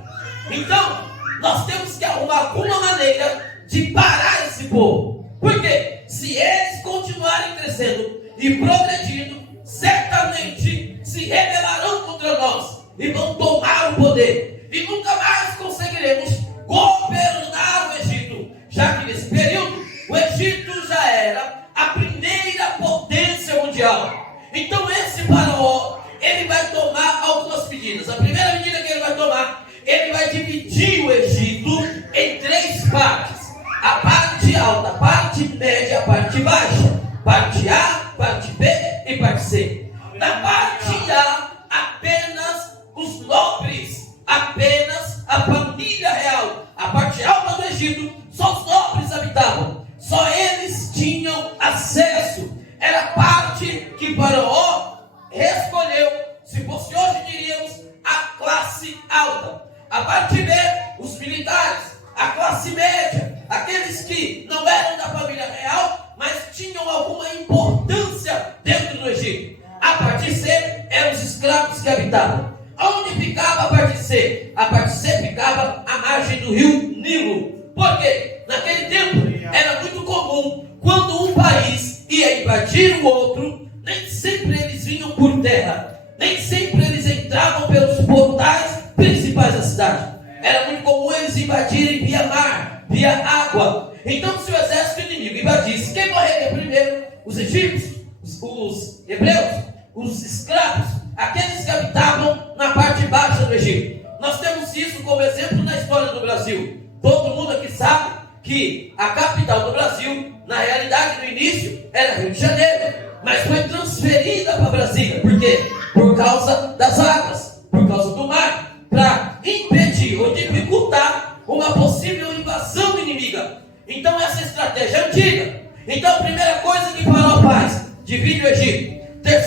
Então, nós temos que arrumar alguma maneira de parar esse povo. Por quê? Se eles continuarem crescendo e progredindo, certamente se rebelarão contra nós e vão tomar o poder. E nunca mais conseguiremos governar o Egito, já que nesse período o Egito já era a primeira potência mundial. Então esse faraó, ele vai tomar algumas medidas. A primeira medida que ele vai tomar, ele vai dividir o Egito em 3 partes: a parte alta, a parte média, a parte baixa, parte A, parte B e parte C. Na parte A, apenas os nobres, apenas a família real. A parte alta do Egito, só os nobres habitavam, só eles tinham acesso. Era a parte que Faraó escolheu. Se fosse hoje, diríamos a classe alta. A parte B, os militares, a classe média, aqueles que não eram da família real, mas tinham alguma importância dentro do Egito. A parte C eram os escravos que habitavam. Onde ficava a parte C? A parte C ficava à margem do rio Nilo. Por quê? Naquele tempo era muito comum, quando um país ia invadir o outro, nem sempre eles vinham por terra, nem sempre eles entravam pelos portais principais da cidade. Era muito comum eles invadirem via mar, via água. Então, se o exército inimigo invadisse, quem morreria primeiro? Os egípcios, os hebreus, os escravos, aqueles que habitavam na parte baixa do Egito. Nós temos isso como exemplo na história do Brasil. Todo mundo aqui sabe que a capital do Brasil, na realidade, no início, era Rio de Janeiro, mas foi transferida para Brasília. Por quê? Por causa das águas, por causa do mar, para impedir ou dificultar uma possível invasão inimiga. Então essa estratégia é antiga. Então a primeira coisa que Faraó faz, divide o Egito.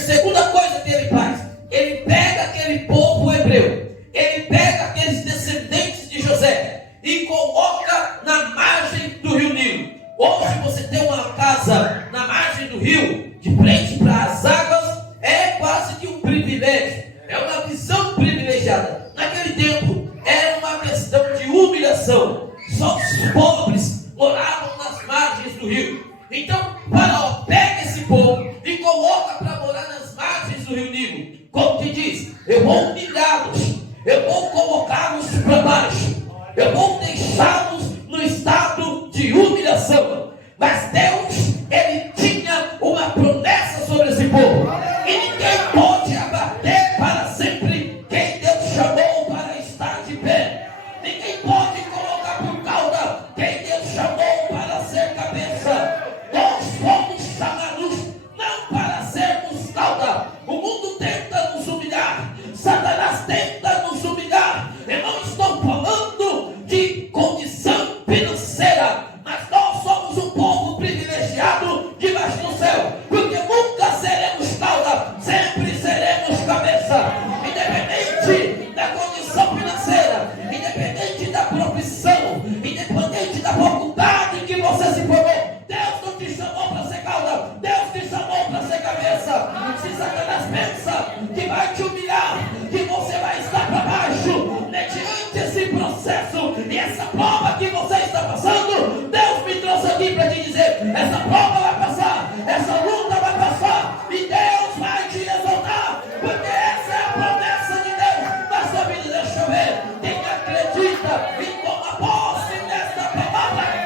Segunda coisa que ele faz, ele pega aquele povo hebreu, ele pega aqueles descendentes de José e coloca na margem do rio Nilo. Hoje você tem uma casa na margem do rio, de frente para as águas, é quase que um privilégio, é uma visão privilegiada. Naquele tempo era uma questão de humilhação, só os pobres moravam nas margens do rio. Então Faraó pega esse povo e coloca para morar nas margens do rio Nilo. Como que diz? Eu vou humilhá-los, eu vou colocá-los para baixo, eu vou deixá-los no estado de humilhação. Mas Deus, ele tinha uma promessa sobre esse povo, e ninguém pode abater para sempre quem Deus chamou para estar de pé. Ninguém pode colocar por cauda quem Deus chamou para ser cabeça. Nós fomos chamados não para sermos cauda. O mundo tenta nos humilhar, Satanás tenta nos humilhar. Eu não estou falando de condição financeira, mas nós somos um povo privilegiado debaixo do céu, porque nunca seremos cauda, sempre seremos cabeça. Independente da condição financeira, independente da profissão, independente da faculdade que você se formou, Deus não te chamou para ser cauda, Deus te chamou para ser cabeça. Se Satanás pensa que vai te humilhar, que você vai estar para baixo, mediante esse processo e essa prova que você está passando, Deus me trouxe aqui para te dizer: essa prova vai passar, essa luta vai passar, e Deus vai te exaltar, porque essa é a promessa de Deus na sua vida. Deixa eu ver quem acredita e toma posse desta palavra.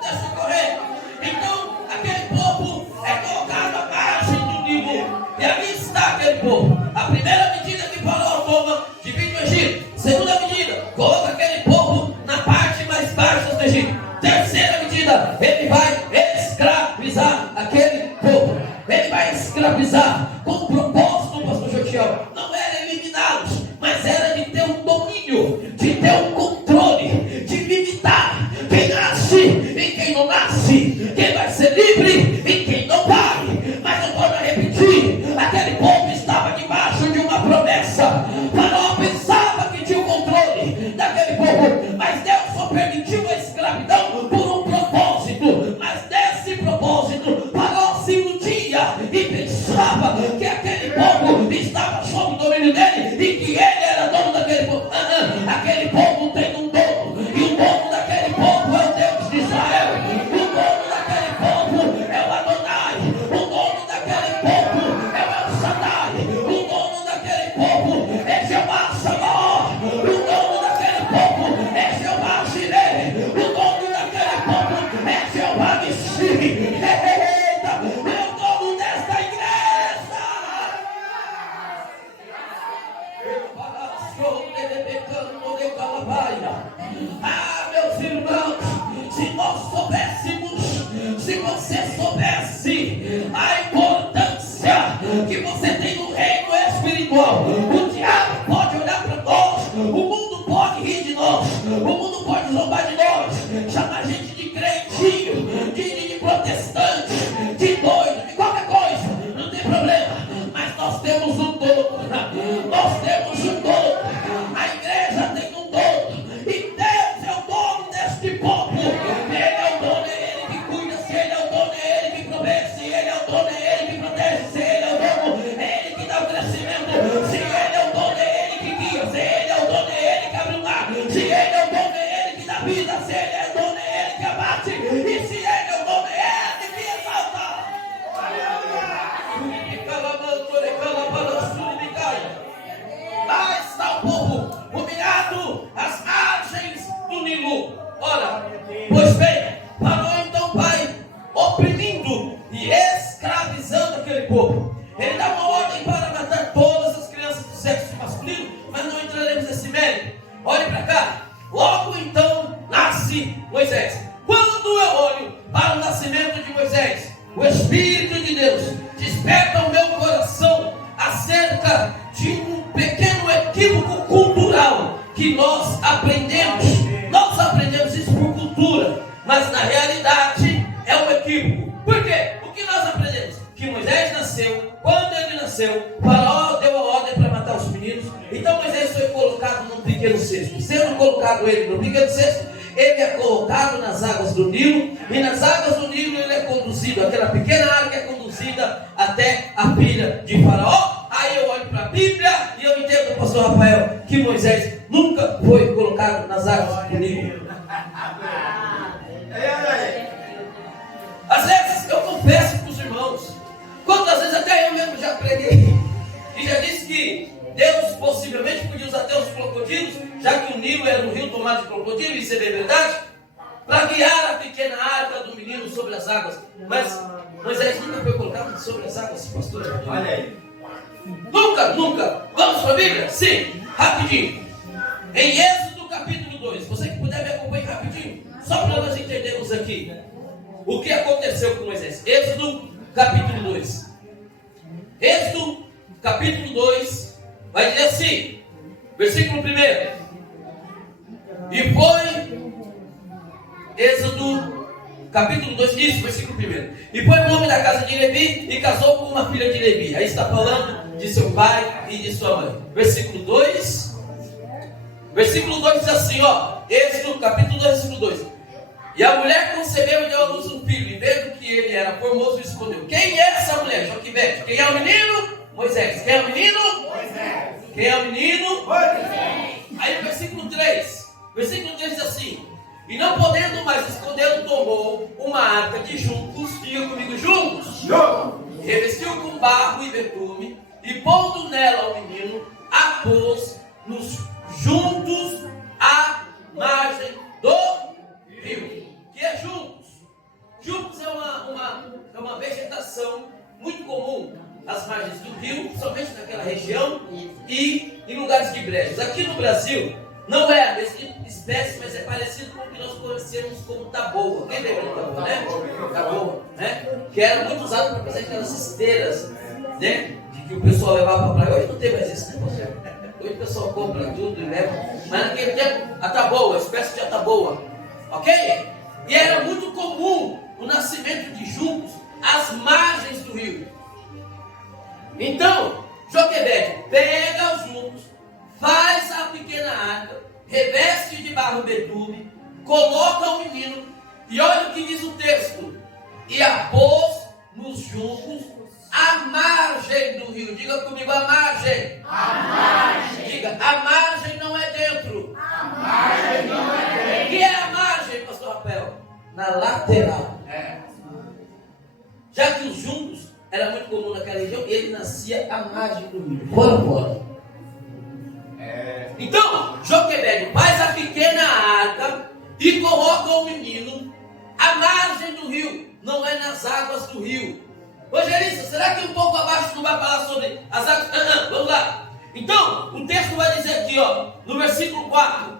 Deixa eu correr. Então aquele povo é colocado à margem do Nilo, e ali está aquele povo. A primeira medida que Faraó toma, divide o Egito. Segunda medida, Ah, meus irmãos, se nós soubéssemos, se você soubesse a importância que você tem no reino espiritual, o diabo pode olhar para nós, o mundo pode rir de nós, o mundo pode zombar de nós, chamar a gente de crentinho, de protestante, de doido, de qualquer coisa, não tem problema, mas nós temos um dono, nós temos um dono, a igreja tem um dono, e Deus é o dono deste povo. Ele é o dono, é Ele que cuida. Se Ele é o dono, é Ele que provê. Se Ele é o dono, é Ele que protege. Se Ele é o dono, é Ele que dá o crescimento. Se Ele é o dono, é Ele que guia. Se Ele é o dono, é Ele que abre o mar. Se Ele é o dono, é Ele que dá vida. Se Ele é o dono, é Ele que abate. E se Ele é o dono, é Ele que exalta. Lá está o povo humilhado às margens do Nilo. Ora, pois bem, Faraó então vai oprimindo e escravizando aquele povo. Ele dá uma ordem para matar todas as crianças do sexo masculino, mas não entraremos nesse mérito. Olhe para cá. Logo então nasce Moisés. Quando eu olho para o nascimento de Moisés, o Espírito de Deus desperta o meu coração acerca de um pequeno equívoco cultural que nós aprendemos. Nós aprendemos isso por cultura, mas na realidade é um equívoco. Por quê? O que nós aprendemos? Que Moisés nasceu, quando ele nasceu, Faraó deu a ordem para matar os meninos. Então Moisés foi colocado num pequeno cesto. Sendo colocado ele no pequeno cesto, ele é colocado nas águas do Nilo, e nas águas do Nilo ele é conduzido, aquela pequena água é conduzida até a filha de Faraó. Aí eu olho para a Bíblia e eu entendo, pastor Rafael, que Moisés nunca foi colocado nas águas do Nilo. Às vezes eu confesso para os irmãos, quantas vezes até eu mesmo já preguei e já disse que Deus possivelmente podia usar até os crocodilos, já que o Nilo era um rio tomado de crocodilo, isso é bem verdade, para guiar a pequena arca do menino sobre as águas. Mas Moisés nunca foi colocado sobre as águas, pastor. Olha aí. Nunca. Vamos para a Bíblia? Sim, rapidinho. Em Êxodo capítulo 2, você que puder me acompanhar rapidinho, só para nós entendermos aqui o que aconteceu com Moisés. Êxodo capítulo 2. Êxodo capítulo 2 vai dizer assim, versículo 1. E foi Êxodo capítulo 2, isso, versículo 1. E foi um homem da casa de Levi e casou com uma filha de Levi. Aí está falando de seu pai e de sua mãe. Versículo 2. Versículo 2 diz assim, ó. Êxodo capítulo 2, versículo 2. E a mulher concebeu e deu à luz um filho, e vendo que ele era formoso, escondeu. Quem é essa mulher? Joquebede. Quem é o menino? Moisés. Quem é o menino? Moisés. Quem é o menino? Moisés. Aí o versículo 3. Versículo 3 diz assim: e não podendo mais escondê-lo, tomou uma arca de juncos, diga comigo, juncos, revestiu com barro e betume, e pondo nela o menino, a pôs nos juntos à margem do rio. Que é juncos? Juncos é uma vegetação muito comum às margens do rio, somente naquela região e em lugares de brejos. Aqui no Brasil não é a mesma espécie, mas é parecido com o que nós conhecemos como taboa. Quem lembra do taboa, né? Taboa, né? Que era muito usado para fazer aquelas esteiras, né? De que o pessoal levava para praia. Hoje não tem mais isso, né, pastor? Hoje o pessoal compra tudo e leva. Mas naquele tempo, a taboa, a espécie de ataboa. Ok? E era muito comum o nascimento de juncos às margens do rio. Então, Joquebede pega os juncos, faz a pequena arca, reveste de barro betume, coloca o menino, e olha o que diz o texto: e a pôs nos juncos à margem do rio. Diga comigo, a margem. A margem. Diga, a margem não é dentro. A margem não é dentro. O que é a margem, pastor Rafael? Na lateral. Já que os juncos era muito comum naquela região, ele nascia à margem do rio, fora. Então, Joquebede faz a pequena arca e coloca o menino à margem do rio, não é nas águas do rio. Evangelista, será que um pouco abaixo não vai falar sobre as águas? Vamos lá. Então, o texto vai dizer aqui, ó, no versículo 4.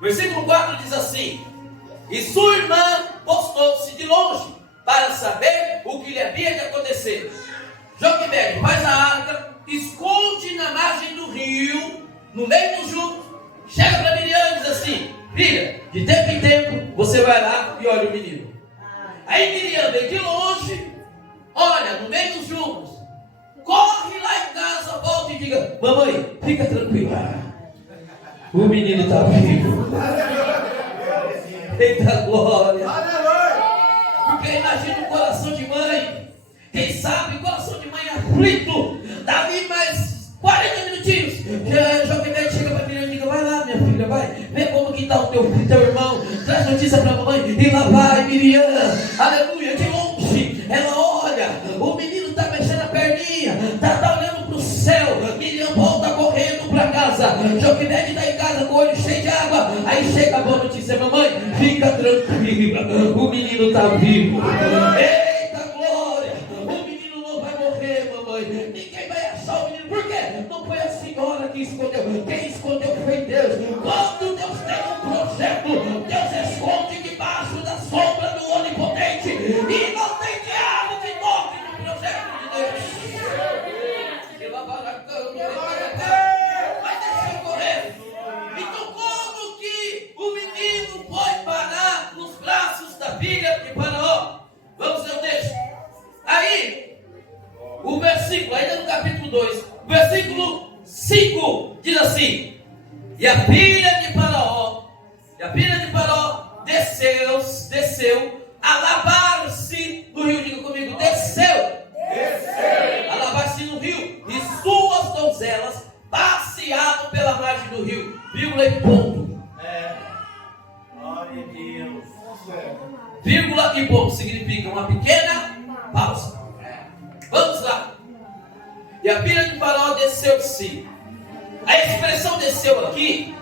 Versículo 4 diz assim: e sua irmã postou-se de longe para saber o que lhe havia de acontecer. Joquebede faz a arca, esconde na margem do rio, no meio dos juncos, chega para Miriam e diz assim: filha, de tempo em tempo você vai lá e olha o menino. Aí Miriam vem de longe, olha no meio dos juncos, corre lá em casa, volta e diga: mamãe, fica tranquila, o menino está vivo. Eita glória! Porque imagina o coração de mãe. Quem sabe o coração de mãe aflito. Davi mais 40 minutinhos. Joquebede chega para mim e diga: vai lá, minha filha, vai. Vê como que está o teu irmão. Traz notícia para a mamãe. E lá vai Miriam. Aleluia. De longe. Ela olha. O menino está mexendo a perninha. Está olhando para o céu. Miriam volta correndo para casa. Joquebede está em casa com o olho cheio de água. Aí chega a boa notícia: mamãe, fica tranquila. O menino está vivo. Eita glória. O menino não vai morrer, mamãe. Ninguém vai achar o menino. Por quê? Não foi a senhora que escondeu. Quem escondeu foi Deus. Quando Deus tem um projeto, Deus esconde debaixo da sombra do Onipotente. E não tem diabo que toque no projeto de Deus. Vai deixar correr. Então como que o menino foi parar nos braços da filha de Faraó? Vamos ler o texto. Aí, o versículo, ainda no capítulo 2, versículo 5, diz assim: e a filha de Faraó desceu a lavar-se no rio. Diga comigo: desceu a lavar-se no rio, e suas donzelas passeavam pela margem do rio. Vírgula e ponto. Glória a Deus. Vírgula e ponto significa uma pequena pausa. Vamos lá. E a filha de Faraó desceu-se. A expressão desceu aqui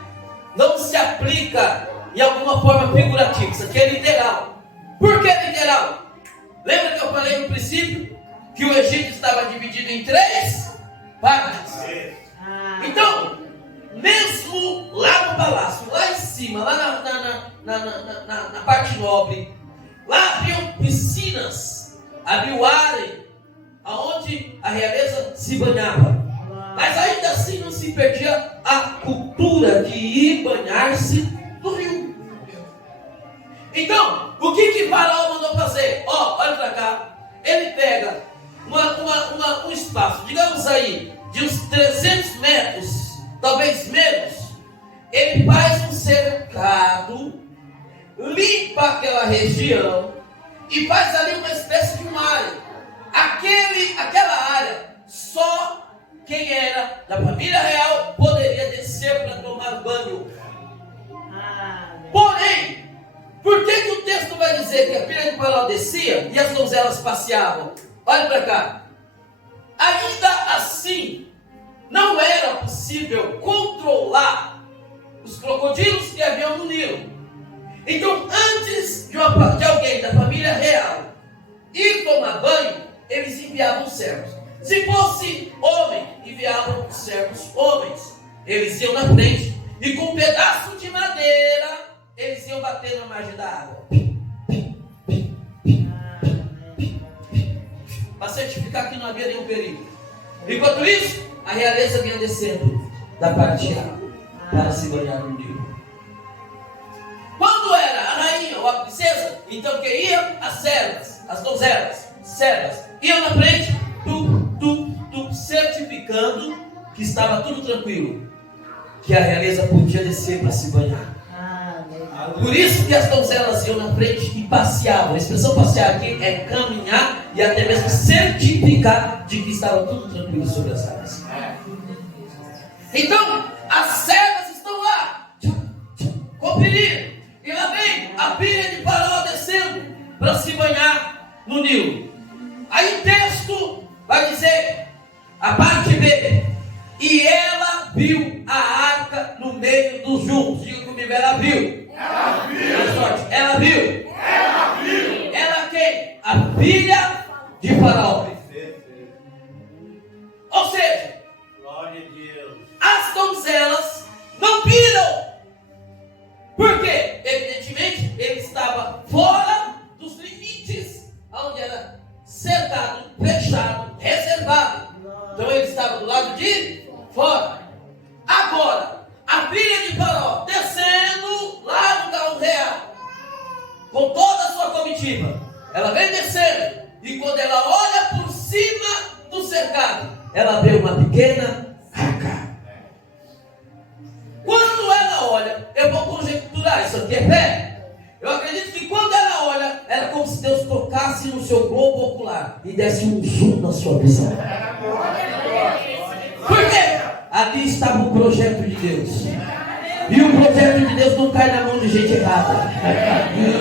não se aplica em alguma forma figurativa. Isso aqui é literal. Por que literal? Lembra que eu falei no princípio que o Egito estava dividido em 3 partes? Então, mesmo lá no palácio, lá em cima, lá na parte nobre, lá haviam piscinas, havia o harém, aonde a realeza se banhava. Mas ainda assim não se perdia a cultura de ir banhar-se no rio. Então, o que Faraó mandou fazer? Olha para cá. Ele pega um espaço, digamos aí, de uns 300 metros, talvez menos. Ele faz um cercado, limpa aquela região e faz ali uma espécie de uma área. Aquela área, só quem era da família real poderia descer para tomar banho. Porém, por que o texto vai dizer que a filha de Faraó descia e as donzelas passeavam? Olha para cá. Ainda assim, não era possível controlar os crocodilos que haviam no Nilo. Então, antes de alguém da família real ir tomar banho, eles enviavam servos. Se fosse homem, enviavam servos homens. Eles iam na frente e com um pedaço de madeira eles iam bater na margem da água para certificar que não havia nenhum perigo. Enquanto isso, a realeza vinha descendo da parte de água para se banhar no Nilo. Quando era a rainha ou a princesa, então que ia? As servas, as donzelas, servas, iam na frente, certificando que estava tudo tranquilo, que a realeza podia descer para se banhar. Por isso que as donzelas iam na frente e passeavam. A expressão passear aqui é caminhar e até mesmo certificar de que estava tudo tranquilo sobre as águas. Então, as servas estão lá, conferindo. E lá vem a filha de Faraó descendo para se banhar no Nilo. Aí o texto vai dizer, a parte B: e ela viu a arca no meio dos juncos. Diga comigo: ela viu. Ela viu. Ela viu. Ela viu. Ela quem? A filha de Faraó. Ou seja, Glória a Deus. cima. Ela vem descendo. E quando ela olha por cima do cercado, ela vê uma pequena arca. Quando ela olha, eu vou conjecturar, isso aqui é fé. Eu acredito que quando ela olha, era como se Deus tocasse no seu globo ocular e desse um zoom na sua visão. Por quê? Ali estava o projeto de Deus. E o projeto de Deus não cai na mão de gente errada.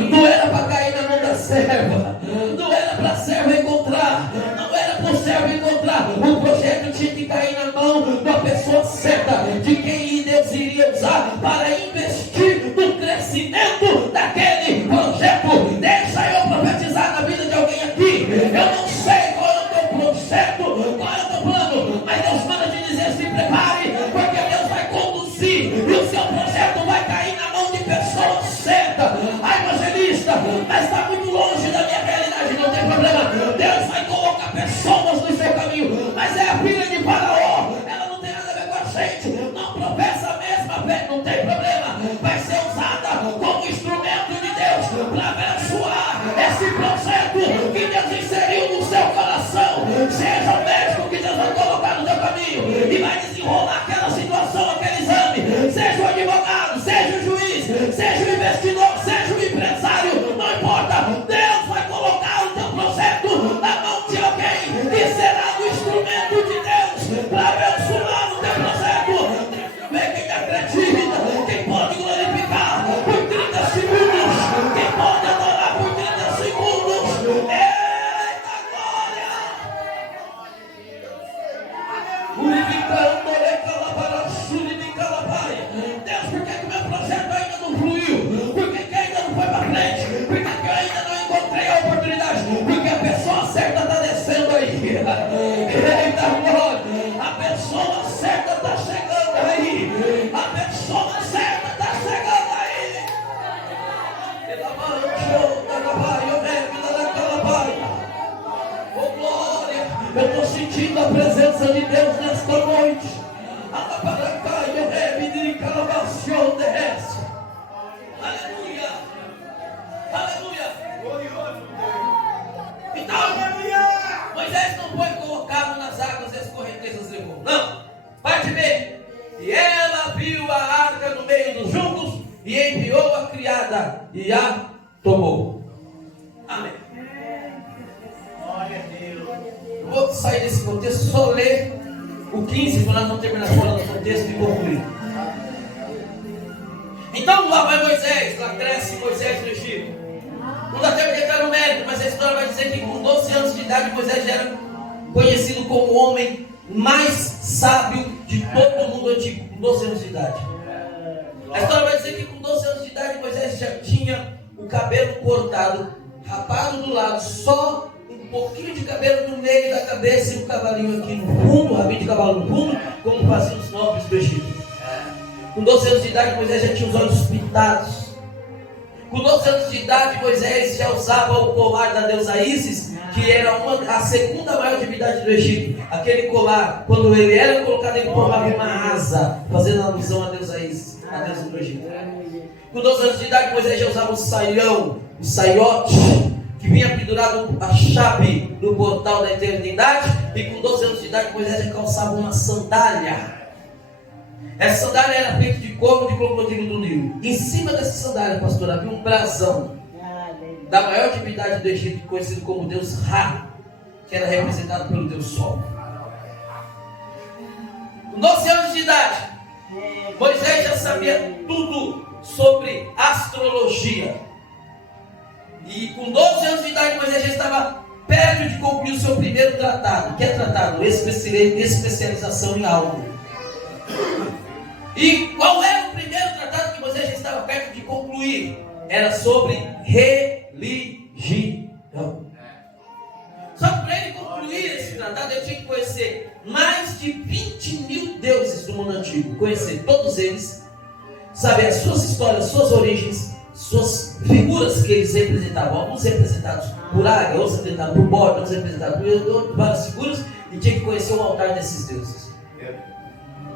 Não era para cair na mão da serva. Não era para a serva encontrar. Não era para o servo encontrar. O projeto tinha que cair na mão da pessoa certa, de quem Deus iria usar para investir no crescimento daquele projeto. Deixa eu profetizar na vida de alguém aqui. Eu não sei qual é o teu projeto, qual é o teu plano, mas Deus manda te dizer: se prepare, porque Deus vai conduzir e o seu projeto vai cair na mão de pessoas certas. Ah, evangelista, mas está muito longe da minha realidade. Não tem problema, Deus vai colocar pessoas no seu caminho. Mas é a filha de Faraó, ela não tem nada a ver com a gente, não professa a mesma fé, não tem problema. Vai ser usada como instrumento de Deus para abençoar esse projeto que Deus inseriu no seu coração. Seja o médico que Deus vai colocar no seu caminho e vai desenrolar aquela situação, aquele exame. Seja o advogado, seja o juiz, seja o investidor, seja o empresário, não importa. Deus vai colocar o teu projeto na mão de alguém que será o instrumento de Deus para abençoar o teu projeto. Deixa eu ver quem acredita, quem pode glorificar por 30 segundos, quem pode adorar por 30 segundos. Eita glória! Deus, por que o meu projeto ainda não fluiu? Por que ainda não foi para frente? Por que eu ainda não encontrei a oportunidade? Porque a pessoa certa está descendo aí. Eita glória! A pessoa certa está chegando aí. A pessoa certa está chegando aí. Oh glória! Eu estou sentindo a presença de Deus nesta noite. Aleluia! Aleluia! Então, Moisés não foi colocado nas águas e as correntezas levou. Não! Parte B. E ela viu a arca no meio dos juncos e enviou a criada e a tomou. Amém. Eu vou sair desse contexto, só ler o 15, para nós não terminar fora do contexto e concluir. Então lá vai Moisés, lá cresce Moisés no Egito. Não dá tempo de entrar no mérito, mas a história vai dizer que com 12 anos de idade Moisés já era conhecido como o homem mais sábio de todo o mundo antigo, com 12 anos de idade. A história vai dizer que com 12 anos de idade Moisés já tinha o cabelo cortado, rapado do lado, só um pouquinho de cabelo no meio da cabeça e um cavalinho aqui no fundo, um rabinho de cavalo no fundo, como faziam os nobres do Egito. Com 12 anos de idade Moisés já tinha os olhos pintados. Com 12 anos de idade Moisés já usava o colar da deusa Ísis, que era a segunda maior divindade do Egito. Aquele colar, quando ele era colocado, ele formava uma asa, fazendo alusão à deusa Ísis, a deusa do Egito. Com 12 anos de idade Moisés já usava o saião, o saiote, que vinha pendurado a chave no portal da eternidade. E com 12 anos de idade Moisés já calçava uma sandália. Essa sandália era feita de couro de crocodilo do Nilo. Em cima dessa sandália, pastor, havia um brasão da maior divindade do Egito, conhecido como Deus Ra, que era representado pelo Deus Sol. Com 12 anos de idade, Moisés já sabia tudo sobre astrologia. E com 12 anos de idade, Moisés já estava perto de concluir o seu primeiro tratado. Que é tratado? Especialização em algo. E qual era o primeiro tratado que Moisés já estava perto de concluir? Era sobre religião. Só que para ele concluir esse tratado, ele tinha que conhecer mais de 20 mil deuses do mundo antigo. Conhecer todos eles, saber as suas histórias, suas origens, suas figuras que eles representavam. Alguns representados por águia, outros representados por bode, outros representados por várias figuras. E tinha que conhecer o altar desses deuses.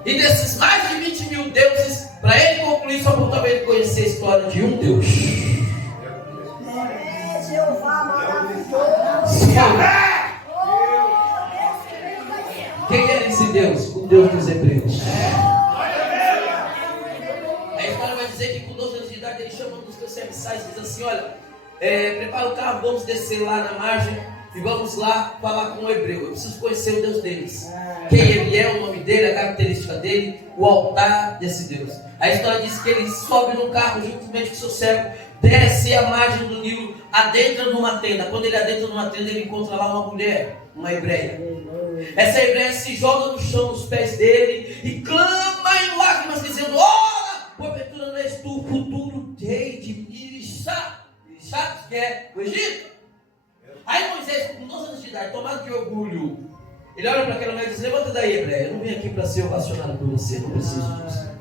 E desses mais de 20 mil deuses, para ele concluir, só faltava ele conhecer a história de um Deus. o Deus dos Hebreus. A história vai dizer que com 12 anos de idade ele chama um dos seus serviçais e diz assim: olha, prepara o carro, vamos descer lá na margem e vamos lá falar com o hebreu. Eu preciso conhecer o Deus deles. Quem ele é, o nome dele, a característica dele, o altar desse Deus. A história diz que ele sobe no carro juntamente com seu servo, desce a margem do Nilo, adentra numa tenda. Quando ele adentra numa tenda, ele encontra lá uma mulher, uma hebreia. Essa hebreia se joga no chão nos pés dele e clama em lágrimas, dizendo: ora, porventura não és tu o futuro rei de Irixá, que é o Egito? Aí Moisés, com 12 anos de idade, tomado de orgulho, ele olha para aquela mulher e diz: levanta daí, hebreia, eu não vim aqui para ser ovacionado por você, não preciso disso.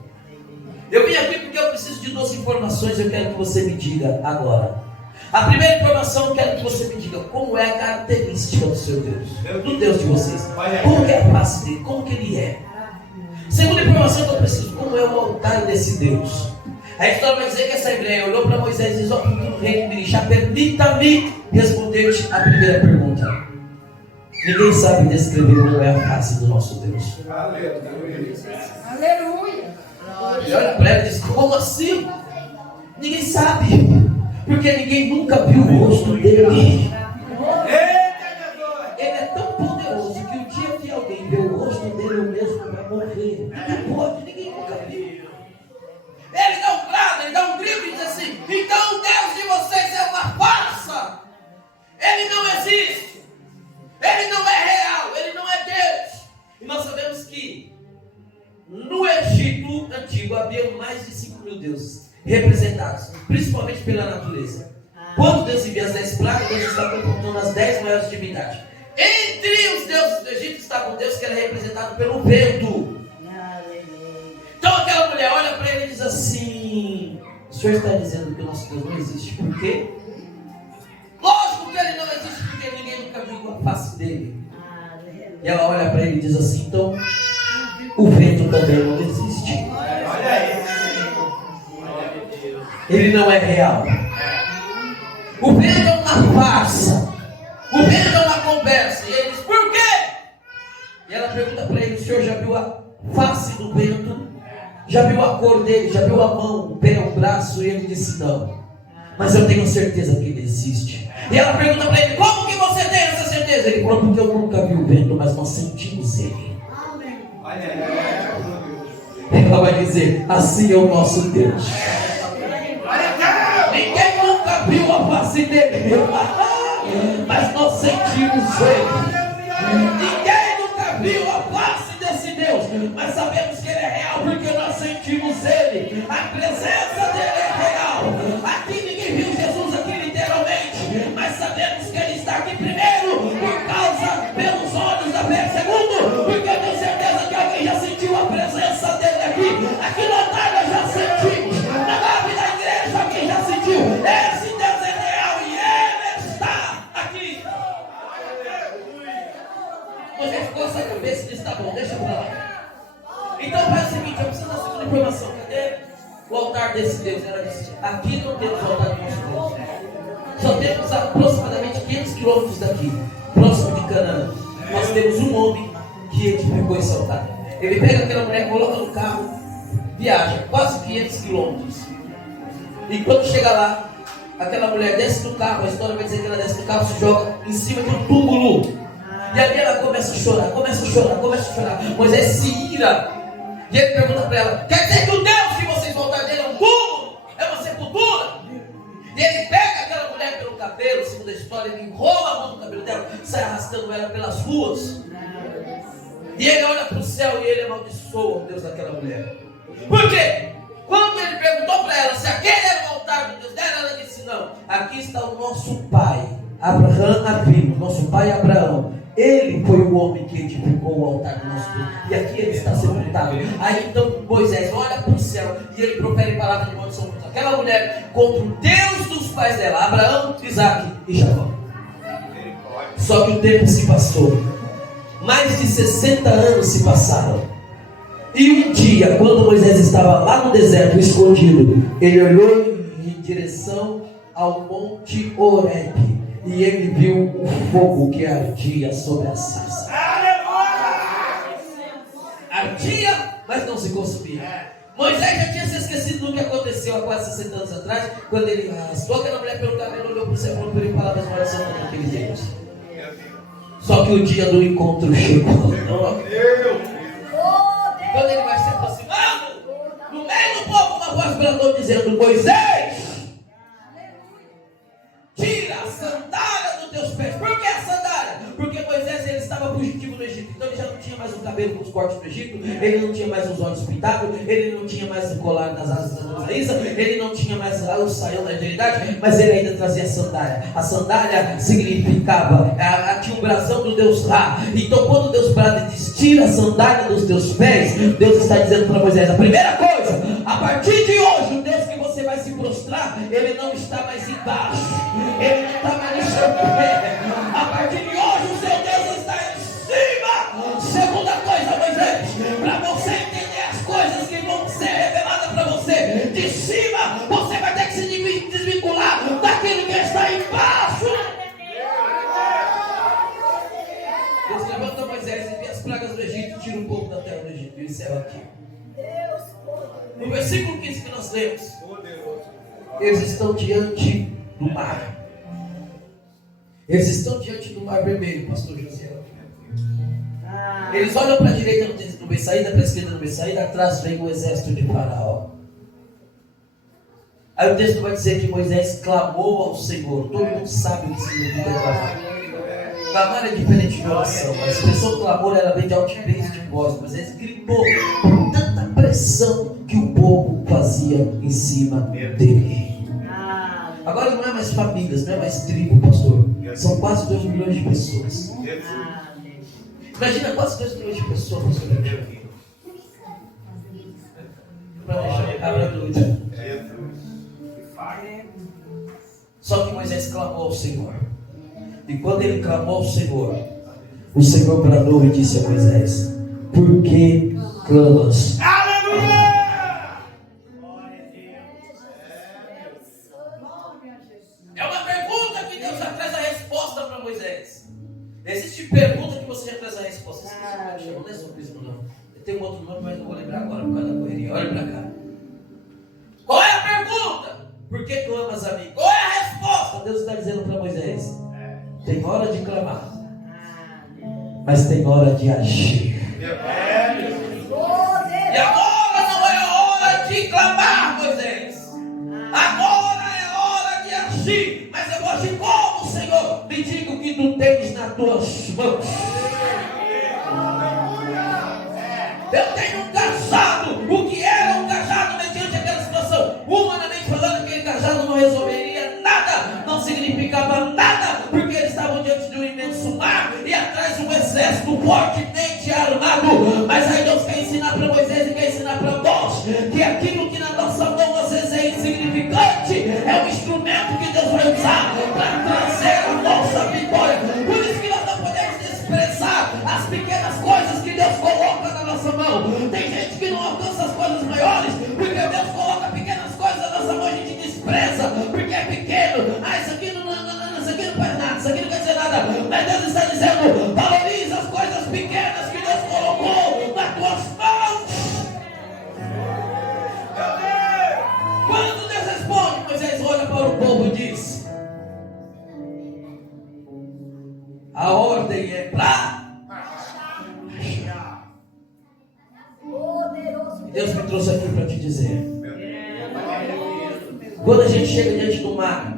Eu vim aqui porque eu preciso de 2 informações. Eu quero que você me diga agora. A primeira informação, eu quero que você me diga como é a característica do seu Deus, do Deus de vocês. Como que é a face dele, como que ele é. Segunda informação que eu preciso: como é o altar desse Deus. A história vai dizer que essa hebreia olhou para Moisés e disse: ó, futuro rei de Mirixá, permita-me responder-te a primeira pergunta. Ninguém sabe descrever como é a face do nosso Deus. Aleluia. E olha para ela e diz: como assim? Ninguém sabe, porque ninguém nunca viu o rosto dele. Ele é tão poderoso que o dia que alguém vê o rosto dele, eu mesmo vai morrer. Ninguém pode, ninguém nunca viu. Ele dá um grado, ele dá um grito e diz assim: então o Deus de vocês é uma farsa. Ele não existe. Ele não é real, ele não é Deus. E nós sabemos que no Egito antigo havia mais de 5.000 deuses representados, principalmente pela natureza. Quando Deus envia as 10 pragas, Deus está confrontando as 10 maiores divindades. Entre os deuses do Egito estava um Deus que era representado pelo vento. Então aquela mulher olha para ele e diz assim: o senhor está dizendo que o nosso Deus não existe, por quê? Lógico que ele não existe, porque ninguém nunca viu a face dele. E ela olha para ele e diz assim: então o vento também não existe. Ele não é real. O vento é uma farsa. O vento é uma conversa. E ele diz: por quê? E ela pergunta para ele: o senhor já viu a face do vento? Já viu a cor dele? Já viu a mão, o pé, o braço? E ele disse: não. Mas eu tenho certeza que ele existe. E ela pergunta para ele: como que você tem essa certeza? Ele falou: porque eu nunca vi o vento, mas nós sentimos ele. Ela vai dizer: assim é o nosso Deus. Ninguém nunca viu a face dele, mas nós sentimos ele. Ninguém nunca viu a face desse Deus, mas sabemos que ele é real porque nós sentimos ele. A presença dele é real. Aqui ninguém viu Jesus aqui literalmente, mas sabemos que ele está aqui primeiro por causa pelos olhos da fé. Segundo, porque eu tenho certeza que alguém já sentiu a presença dele aqui. Aqui no altar nós já sentimos. Na nave da igreja alguém já sentiu. Esse Deus é real e ele está aqui. Você ficou essa cabeça e disse: tá bom, deixa pra lá. Então faz o seguinte, eu preciso da segunda informação. Cadê o altar desse Deus? Ela disse: aqui não temos o altar do nosso Deus. Só temos aproximadamente 500 quilômetros daqui, próximo de Canaã. Nós temos um homem que edificou esse altar. Ele pega aquela mulher, coloca no carro, viaja quase 500 quilômetros. E quando chega lá, aquela mulher desce do carro. A história vai dizer que ela desce do carro, se joga em cima de um túmulo. E ali ela começa a chorar. Moisés se ira. E ele pergunta para ela: quer dizer que o Deus que vocês vão dar dele é um túmulo? É uma sepultura? E ele pega aquela mulher pelo cabelo, segundo a história, ele enrola a mão no cabelo dela, sai arrastando ela pelas ruas. E ele olha para o céu e ele amaldiçoa o Deus daquela mulher. Por quê? Quando ele perguntou para ela se aquele era o altar do Deus dela, ela disse: não, aqui está o nosso pai Abraão Avino, nosso pai Abraão. Ele foi o homem que edificou o altar do nosso Deus. E aqui ele está sepultado. Aí então Moisés olha para o céu e ele profere palavra de maldição contra aquela mulher, contra o Deus dos pais dela, Abraão, Isaac e Jacó. Só que o tempo se passou. Mais de 60 anos se passaram. E um dia, quando Moisés estava lá no deserto, escondido, ele olhou em direção ao monte Horebe. E ele viu o fogo que ardia sobre a sarça. A ardia, mas não se consumia. Moisés já tinha se esquecido do que aconteceu há quase 60 anos atrás, quando ele arrastou aquela mulher pelo cabelo, olhou para o céu e falou para ele palavras de oração contra aquele Deus. Só que o dia do encontro chegou. Quando ele vai se aproximando, no meio do povo, uma voz bradou dizendo: Moisés, tira a sandália dos teus pés. Por que a sandália? Porque Moisés, ele estava fugitivo no Egito. Então ele já não tinha mais o cabelo com os cortes do Egito, ele não tinha mais os olhos pintados, ele não tinha mais o colar nas asas da Moisés, ele não tinha mais o saião da eternidade, mas ele ainda trazia a sandália. A sandália significava, tinha um brasão do Deus Ra. Então quando Deus brada e diz: tira a sandália dos teus pés, Deus está dizendo para Moisés: a primeira coisa, a partir de hoje, o Deus que você vai se prostrar, ele não está mais embaixo, ele não está mais no seu pé. A partir de hoje, o seu Deus está em cima. Segunda coisa, Moisés, para você entender as coisas que vão ser reveladas para você de cima, você vai ter que se desvincular daquele que está embaixo. Deus levanta Moisés e vê as pragas do Egito, tira um pouco da terra do Egito e encerra aqui. No versículo 15 que nós lemos, eles estão diante do mar. Eles estão diante do mar vermelho, pastor José. Eles olham para a direita, não vê saída, para a esquerda não vê saída, atrás vem o exército de Faraó. Aí o texto vai dizer que Moisés clamou ao Senhor. Todo mundo sabe o que significa clamar. Clamar é diferente de oração. A expressão clamor, ela vem de altivez de voz. Moisés gritou por tanta pressão que o povo fazia em cima dele. Agora não é mais famílias, não é mais tribo, pastor. São quase 2 milhões de pessoas. Imagina quase 2 milhões de pessoas, pastor. Para deixar a cabra doida. Só que Moisés clamou ao Senhor. E quando ele clamou ao Senhor, o Senhor bradou e disse a Moisés: por que clamas? É uma pergunta que Deus já traz a resposta para Moisés. Existe pergunta que você já traz a resposta. Não é sofismo, não. Tem um outro nome, mas não vou lembrar agora por causa da correria. Olha para cá. Qual é a pergunta? Por que clamas a mim? Qual é a resposta? Deus está dizendo para Moisés: tem hora de clamar, mas tem hora de agir. E agora não é hora de clamar, Moisés. Agora é hora de agir. Mas eu vou agir como, Senhor? Me diga o que tu tens nas tuas mãos. Eu tenho um cajado. O que era um cajado mediante aquela situação? Humanamente falando, aquele cajado não resolveria nada, não significava nada, porque eles estavam diante de um imenso mar e atrás um exército fortemente armado. Mas aí Deus quer ensinar para Moisés e quer ensinar para nós que aquilo que na nossa mão às vezes é insignificante é um instrumento que Deus vai usar para trazer a nossa vitória. Por isso que nós não podemos desprezar as pequenas coisas que Deus coloca na nossa mão. Tem gente que não alcança as coisas maiores porque Deus coloca pequenas coisas na nossa mão e a gente despreza porque é pequeno. Isso aqui isso aqui não faz nada, isso aqui não quer dizer nada. Mas Deus está dizendo: valoriza as coisas pequenas que Deus colocou nas tuas mãos. Quando Deus responde, Moisés olha para o povo e diz: a ordem é para Deus me trouxe aqui para te dizer: quando a gente chega diante do mar,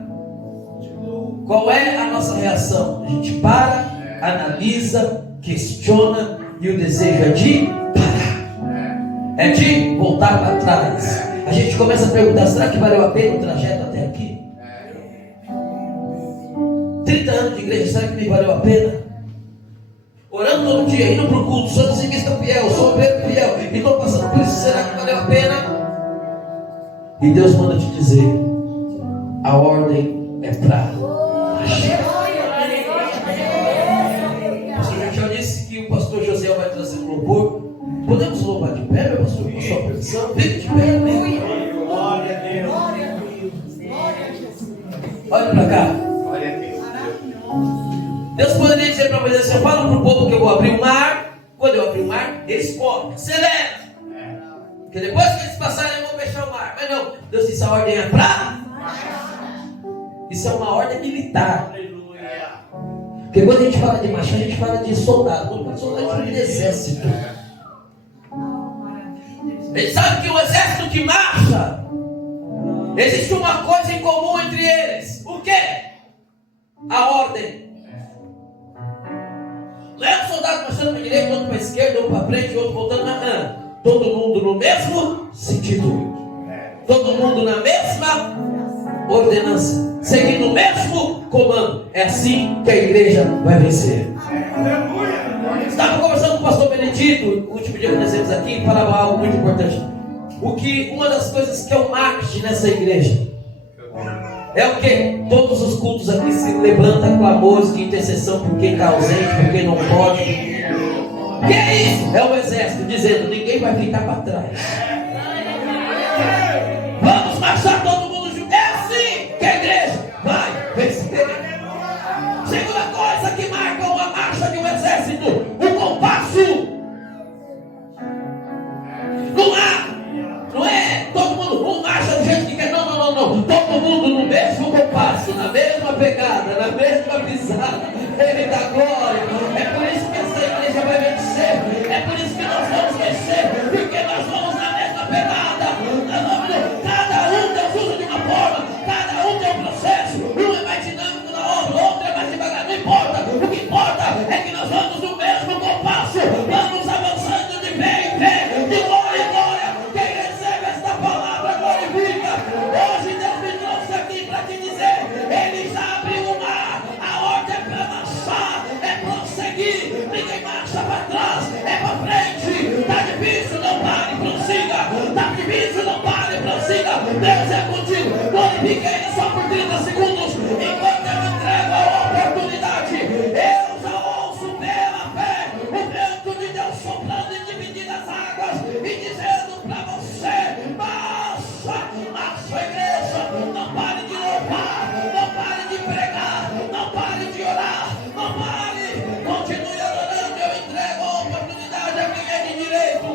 qual é a nossa reação? A gente para, analisa, questiona e o desejo é de parar, é de voltar para trás. A gente começa a perguntar: será que valeu a pena o trajeto até aqui? 30 anos de igreja, será que me valeu a pena? Orando todo dia, indo para o culto, sou dizimista fiel, sou obreiro fiel, e estou passando por isso, será que valeu a pena? E Deus manda te dizer: a ordem é para agir. A gente já disse que o pastor José vai trazer um louvor. Podemos louvar de pé, meu pastor? Com sua permissão, fique de pé. Glória a Deus. Olha para cá. Deus poderia dizer para Moisés: eu falo para o povo que eu vou abrir o mar. Quando eu abrir o mar, Eles podem, celebram. Porque depois que eles passarem, vão fechar o mar. Mas não, Deus disse: a ordem é para. Isso é uma ordem militar. Porque quando a gente fala de marcha, a gente fala de soldado. Não, soldado de exército. Eles sabem que o exército que marcha, existe uma coisa em comum entre eles. O quê? A ordem. Não é um soldado marchando para a direita, outro para a esquerda, outro para frente, outro voltando. Não. Todo mundo no mesmo sentido. Todo mundo na mesma ordenança, seguindo o mesmo comando. É assim que a igreja vai vencer. Estava conversando com o pastor Benedito, no último dia que nós temos aqui, e falava algo muito importante. Uma das coisas que é o marketing nessa igreja é o que? Todos os cultos aqui se levantam clamores de intercessão por quem está ausente, por quem não pode. Que é isso? É o exército dizendo: ninguém vai ficar para trás. Vamos marchar todo mundo junto. É assim que a igreja vai vencer. Segunda coisa que marca uma marcha de um exército: o compasso. Não é todo mundo um marcha do jeito que quer. Não. Todo mundo no mesmo compasso, na mesma pegada, na mesma pisada. Ele dá glória. É por isso que essa igreja vai vencer. É por isso que nós vamos vencer. Porque nós vamos na mesma pegada. Cada um tem uso de uma forma. Cada um tem um processo. Um é mais dinâmico na obra, o outro é mais devagar. Não importa. O que importa é que nós vamos no mesmo compasso. Vamos avançando de pé em pé. De glória em glória. Quem recebe esta palavra glorifica. Hoje Deus me trouxe aqui para te dizer: Ele já abriu o mar. A ordem é para marchar, é prosseguir. Ninguém marcha para trás, é para frente. Está difícil, não pare, prossiga. Está difícil, não pare, prossiga. Deus é contigo. Glorifique Ele só por 30 segundos. Enquanto eu entrego a oportunidade, eu já ouço pela fé o vento de Deus soprando e dividindo as águas e dizendo para você: marcha, igreja. Não pare de louvar, não pare de pregar, não pare de orar, não pare. Continue adorando. Eu entrego a oportunidade a quem é de direito.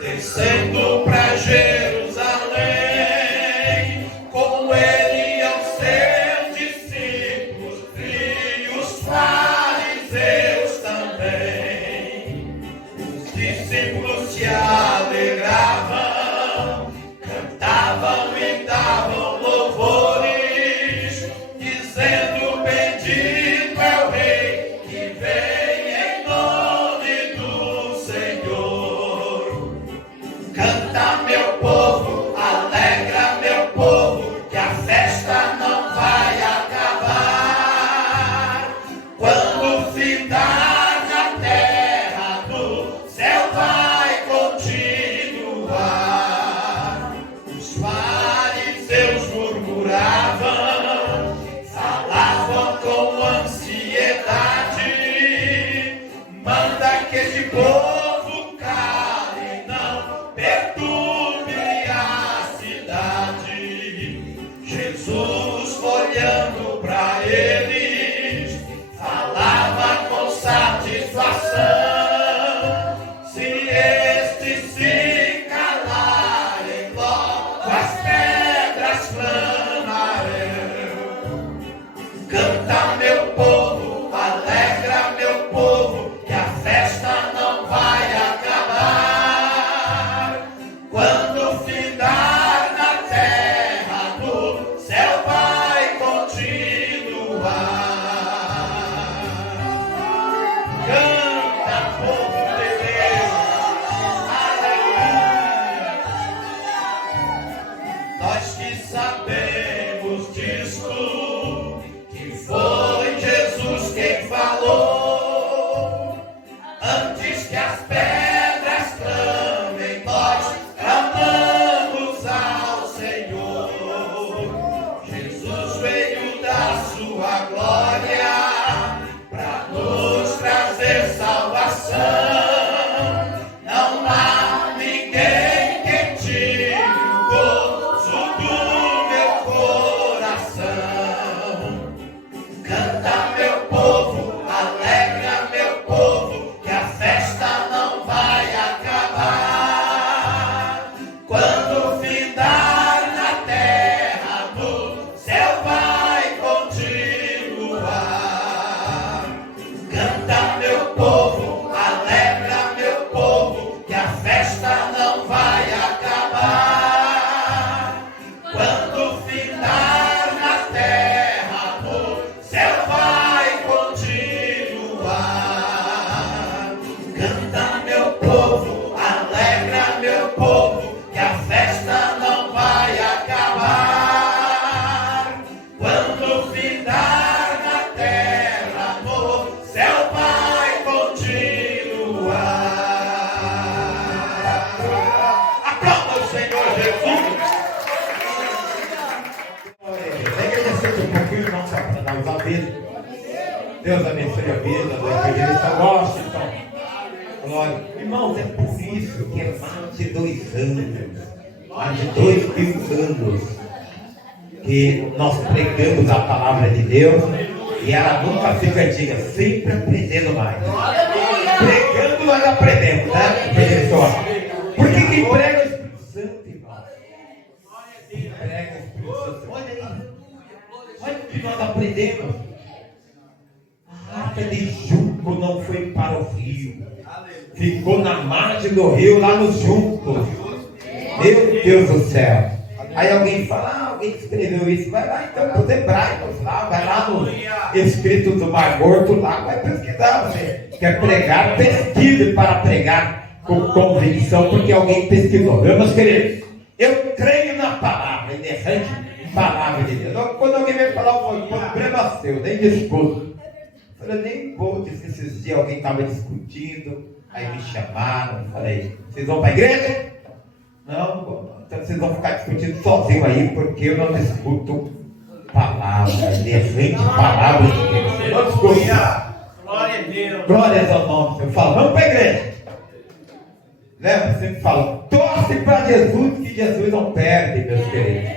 Descendo pra Jerusalém, com ele aos seus discípulos e os fariseus também. Os discípulos se alegravam, cantavam e davam louvores, dizendo: bendito é o Rei que vem em nome do Senhor. Canta, meu povo, alegra, meu povo, que a festa não vai acabar. Quando fitar na terra, do céu vai continuar. Os fariseus murmuravam, falavam com ansiedade: manda que esse povo cale, não perturbe a cidade. Jesus, olhando para eles, falava com satisfação: se estes se calarem, logo as pedras clamarão. Canta, meu povo, alegra, meu povo, que a festa não vai vida. Deus abençoe a vida do evangelista Washington. Glória. Irmãos, é por isso que é mais de 2 anos, mais de 2000 anos, que nós pregamos a palavra de Deus e ela nunca fica antiga, sempre aprendendo mais. Pregando nós aprendemos, né? Pessoal? Porque quem prega é o Espírito Santo, irmão. Quem prega é o Espírito Santo. Olha aí. Olha o que nós aprendemos. A arca de junco não foi para o rio. Ficou na margem do rio, lá nos juncos. Meu Deus do céu. Aí alguém fala, alguém escreveu isso. Vai lá então para os hebraicos lá, vai lá no escrito do Mar Morto lá, vai pesquisar. Você quer pregar, pesquise para pregar com convicção, porque alguém pesquisou. Meus queridos, eu creio na palavra, inerrante palavra de Deus. Quando alguém vem falar um problema seu, nem discuto. Eu nem vou dizer que esses dias alguém estava discutindo, aí me chamaram, falei, vocês vão para a igreja? Não, então vocês vão ficar discutindo sozinho aí, porque eu não discuto palavra, inerrante palavra de Deus. Eu não discuto. Glória a Deus. Glórias ao nome. Eu falo, vamos para a igreja. Lembra? Eu sempre falo, torce para Jesus, que Jesus não perde, meus queridos.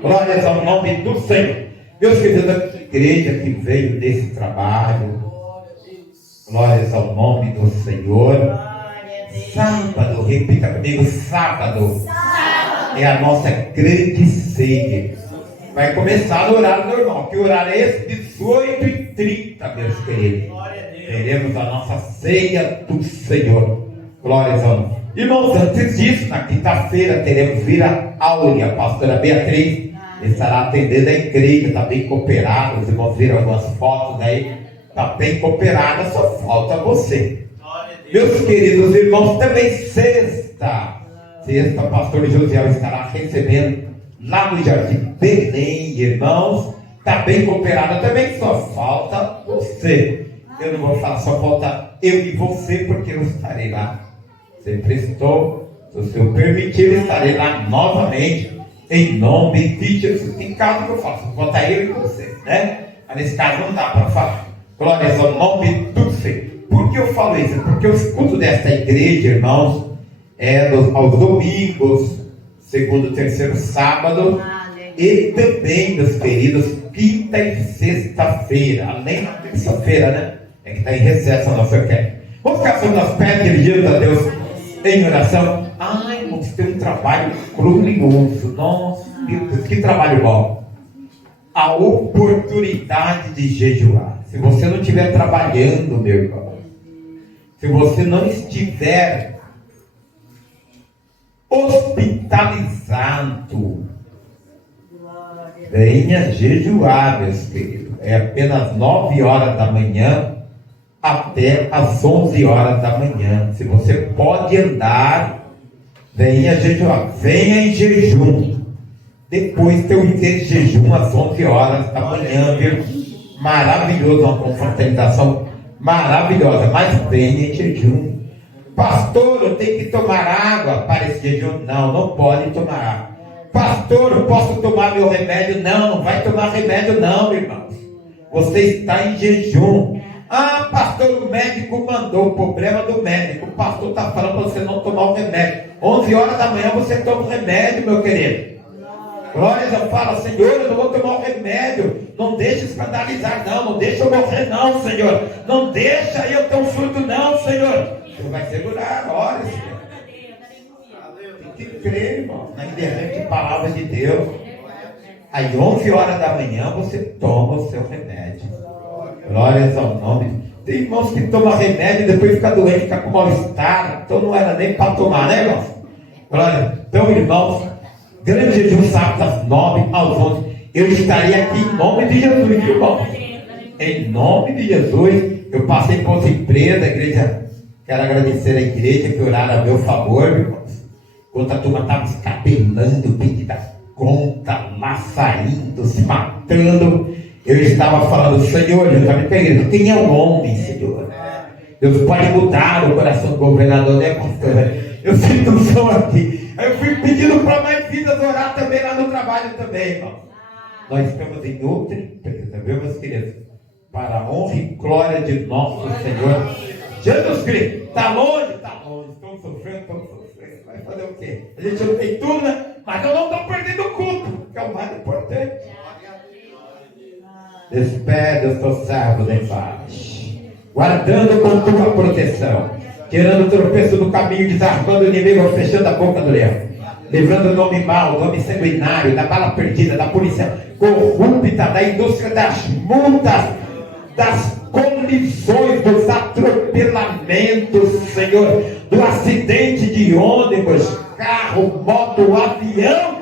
Glórias ao nome do Senhor. Meus queridos, a igreja que veio desse trabalho, glórias ao nome do Senhor. Sábado, repita comigo, sábado é a nossa grande ceia. Vai começar no horário normal. Que horário é esse? 18h30, meus queridos. Teremos a nossa ceia do Senhor. Glórias ao nome. Irmãos, antes disso, na quinta-feira teremos Vira Áurea. A pastora Beatriz estará atendendo a igreja. Está bem cooperada. Os irmãos viram algumas fotos aí. Está bem cooperada, só falta você. Meus queridos irmãos, também sexta, pastor Josiel estará recebendo lá no Jardim Belém, irmãos. Está bem cooperada também, só falta você. Eu não vou falar, só falta eu e você, porque eu estarei lá. Sempre estou, se o Senhor permitir, estarei lá novamente, em nome de Jesus. Em caso que eu faço, falta eu e você, né? Mas nesse caso não dá para falar. Glórias ao nome do Senhor. Por que eu falo isso? Porque o culto desta igreja, irmãos, é aos domingos, segundo, terceiro sábado, e também, meus queridos, quinta e sexta-feira, além da terça-feira, né? É que está em recesso a nossa fé. Vamos ficar sobre as pés, dirigindo a Deus em oração. Ai, irmãos, tem um trabalho glorioso. Nossa, meu Deus, que trabalho bom. A oportunidade de jejuar. Se você não estiver trabalhando, meu irmão, se você não estiver hospitalizado, venha jejuar, meus queridos. É apenas 9 horas da manhã até as 11 horas da manhã. Se você pode andar, venha jejuar. Venha em jejum. Depois tem o jejum às 11 horas da manhã, viu? Maravilhoso, uma confraternização maravilhosa, mas venha em jejum. Pastor, eu tenho que tomar água para esse jejum? Não, não pode tomar água. Pastor, eu posso tomar meu remédio? Não, não vai tomar remédio não, irmãos. Você está em jejum. Ah, pastor, o médico mandou, o problema do médico. O pastor está falando para você não tomar o remédio. 11 horas da manhã você toma o remédio, meu querido. Glórias, eu falo, Senhor, eu não vou tomar o remédio. Não deixa escandalizar, não deixa eu morrer, não, Senhor. Não deixa eu ter um surto, não, Senhor. Você vai segurar, glória, Senhor. Tem que crer, irmão, na inerrante palavra de Deus. Aí, 11 horas da manhã, você toma o seu remédio. Glórias ao nome. Tem irmãos que tomam remédio e depois fica doente, fica com mal-estar. Então não era nem para tomar, né, irmãos? Glória. Então, irmãos, grande jejum sábado das 9 às 11. Eu estarei aqui em nome de Jesus, irmãos. Em nome de Jesus. Eu passei por outra empresa, a igreja. Quero agradecer a igreja que oraram a meu favor, irmãos. Enquanto a turma estava escapelando, pedindo conta, lá saindo, se matando, eu estava falando, Senhor, eu já me peguei. Quem é o homem, Senhor? Deus pode mudar o coração do governador, né, pastor? Eu sinto um som aqui. Aí eu fui pedindo para mais vidas orar também lá no trabalho também, irmão. Nós estamos em outra empresa, viu, meus queridos? para a honra e glória de nosso Senhor Jesus Cristo. Está longe, estão sofrendo. Vai fazer o quê? A gente não tem tudo, né? Mas eu não estou perdendo o culto, que é o mais importante. Despede os teus servos em paz, guardando com tua proteção, tirando o tropeço do caminho, desarmando o inimigo, fechando a boca do leão, livrando o nome mau, o nome sanguinário, da bala perdida, da polícia corrupta, da indústria das multas, das colisões, dos atropelamentos, Senhor, do acidente de ônibus, carro, moto, avião.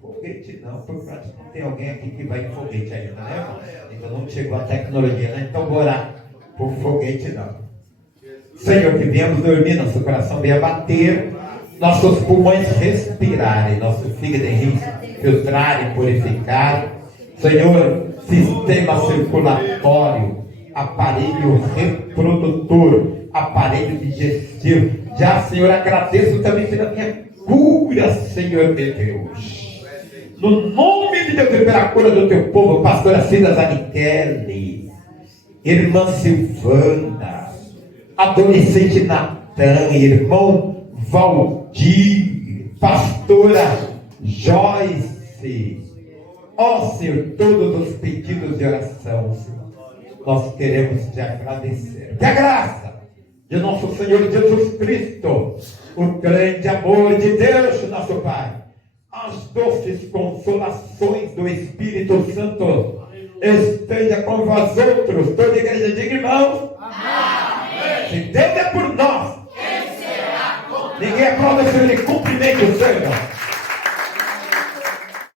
Foguete não, porque não tem alguém aqui que vai em foguete ainda, né, irmão? Então não chegou a tecnologia, né? Então vou orar por foguete não. Senhor, que viemos dormir, nosso coração venha bater, nossos pulmões respirarem, nosso fígado e rins filtrarem, purificarem. Senhor, sistema circulatório, aparelho reprodutor, aparelho digestivo. Já, Senhor, agradeço também pela minha cura, Senhor de Deus. No nome de Deus e pela cura do teu povo, pastora Cida Zanichelli, irmã Silvana, adolescente Natan, irmão Valdir, pastora Joyce. Ó Senhor, todos os pedidos de oração, Senhor, nós queremos te agradecer. Que a graça de nosso Senhor Jesus Cristo, o grande amor de Deus, nosso Pai, as doces consolações do Espírito Santo esteja com vós outros. Toda a igreja diga, irmãos, amém. Se Deus é por nós, quem será contra nós? Ninguém aplaude o Senhor, ele cumprimenta o Senhor.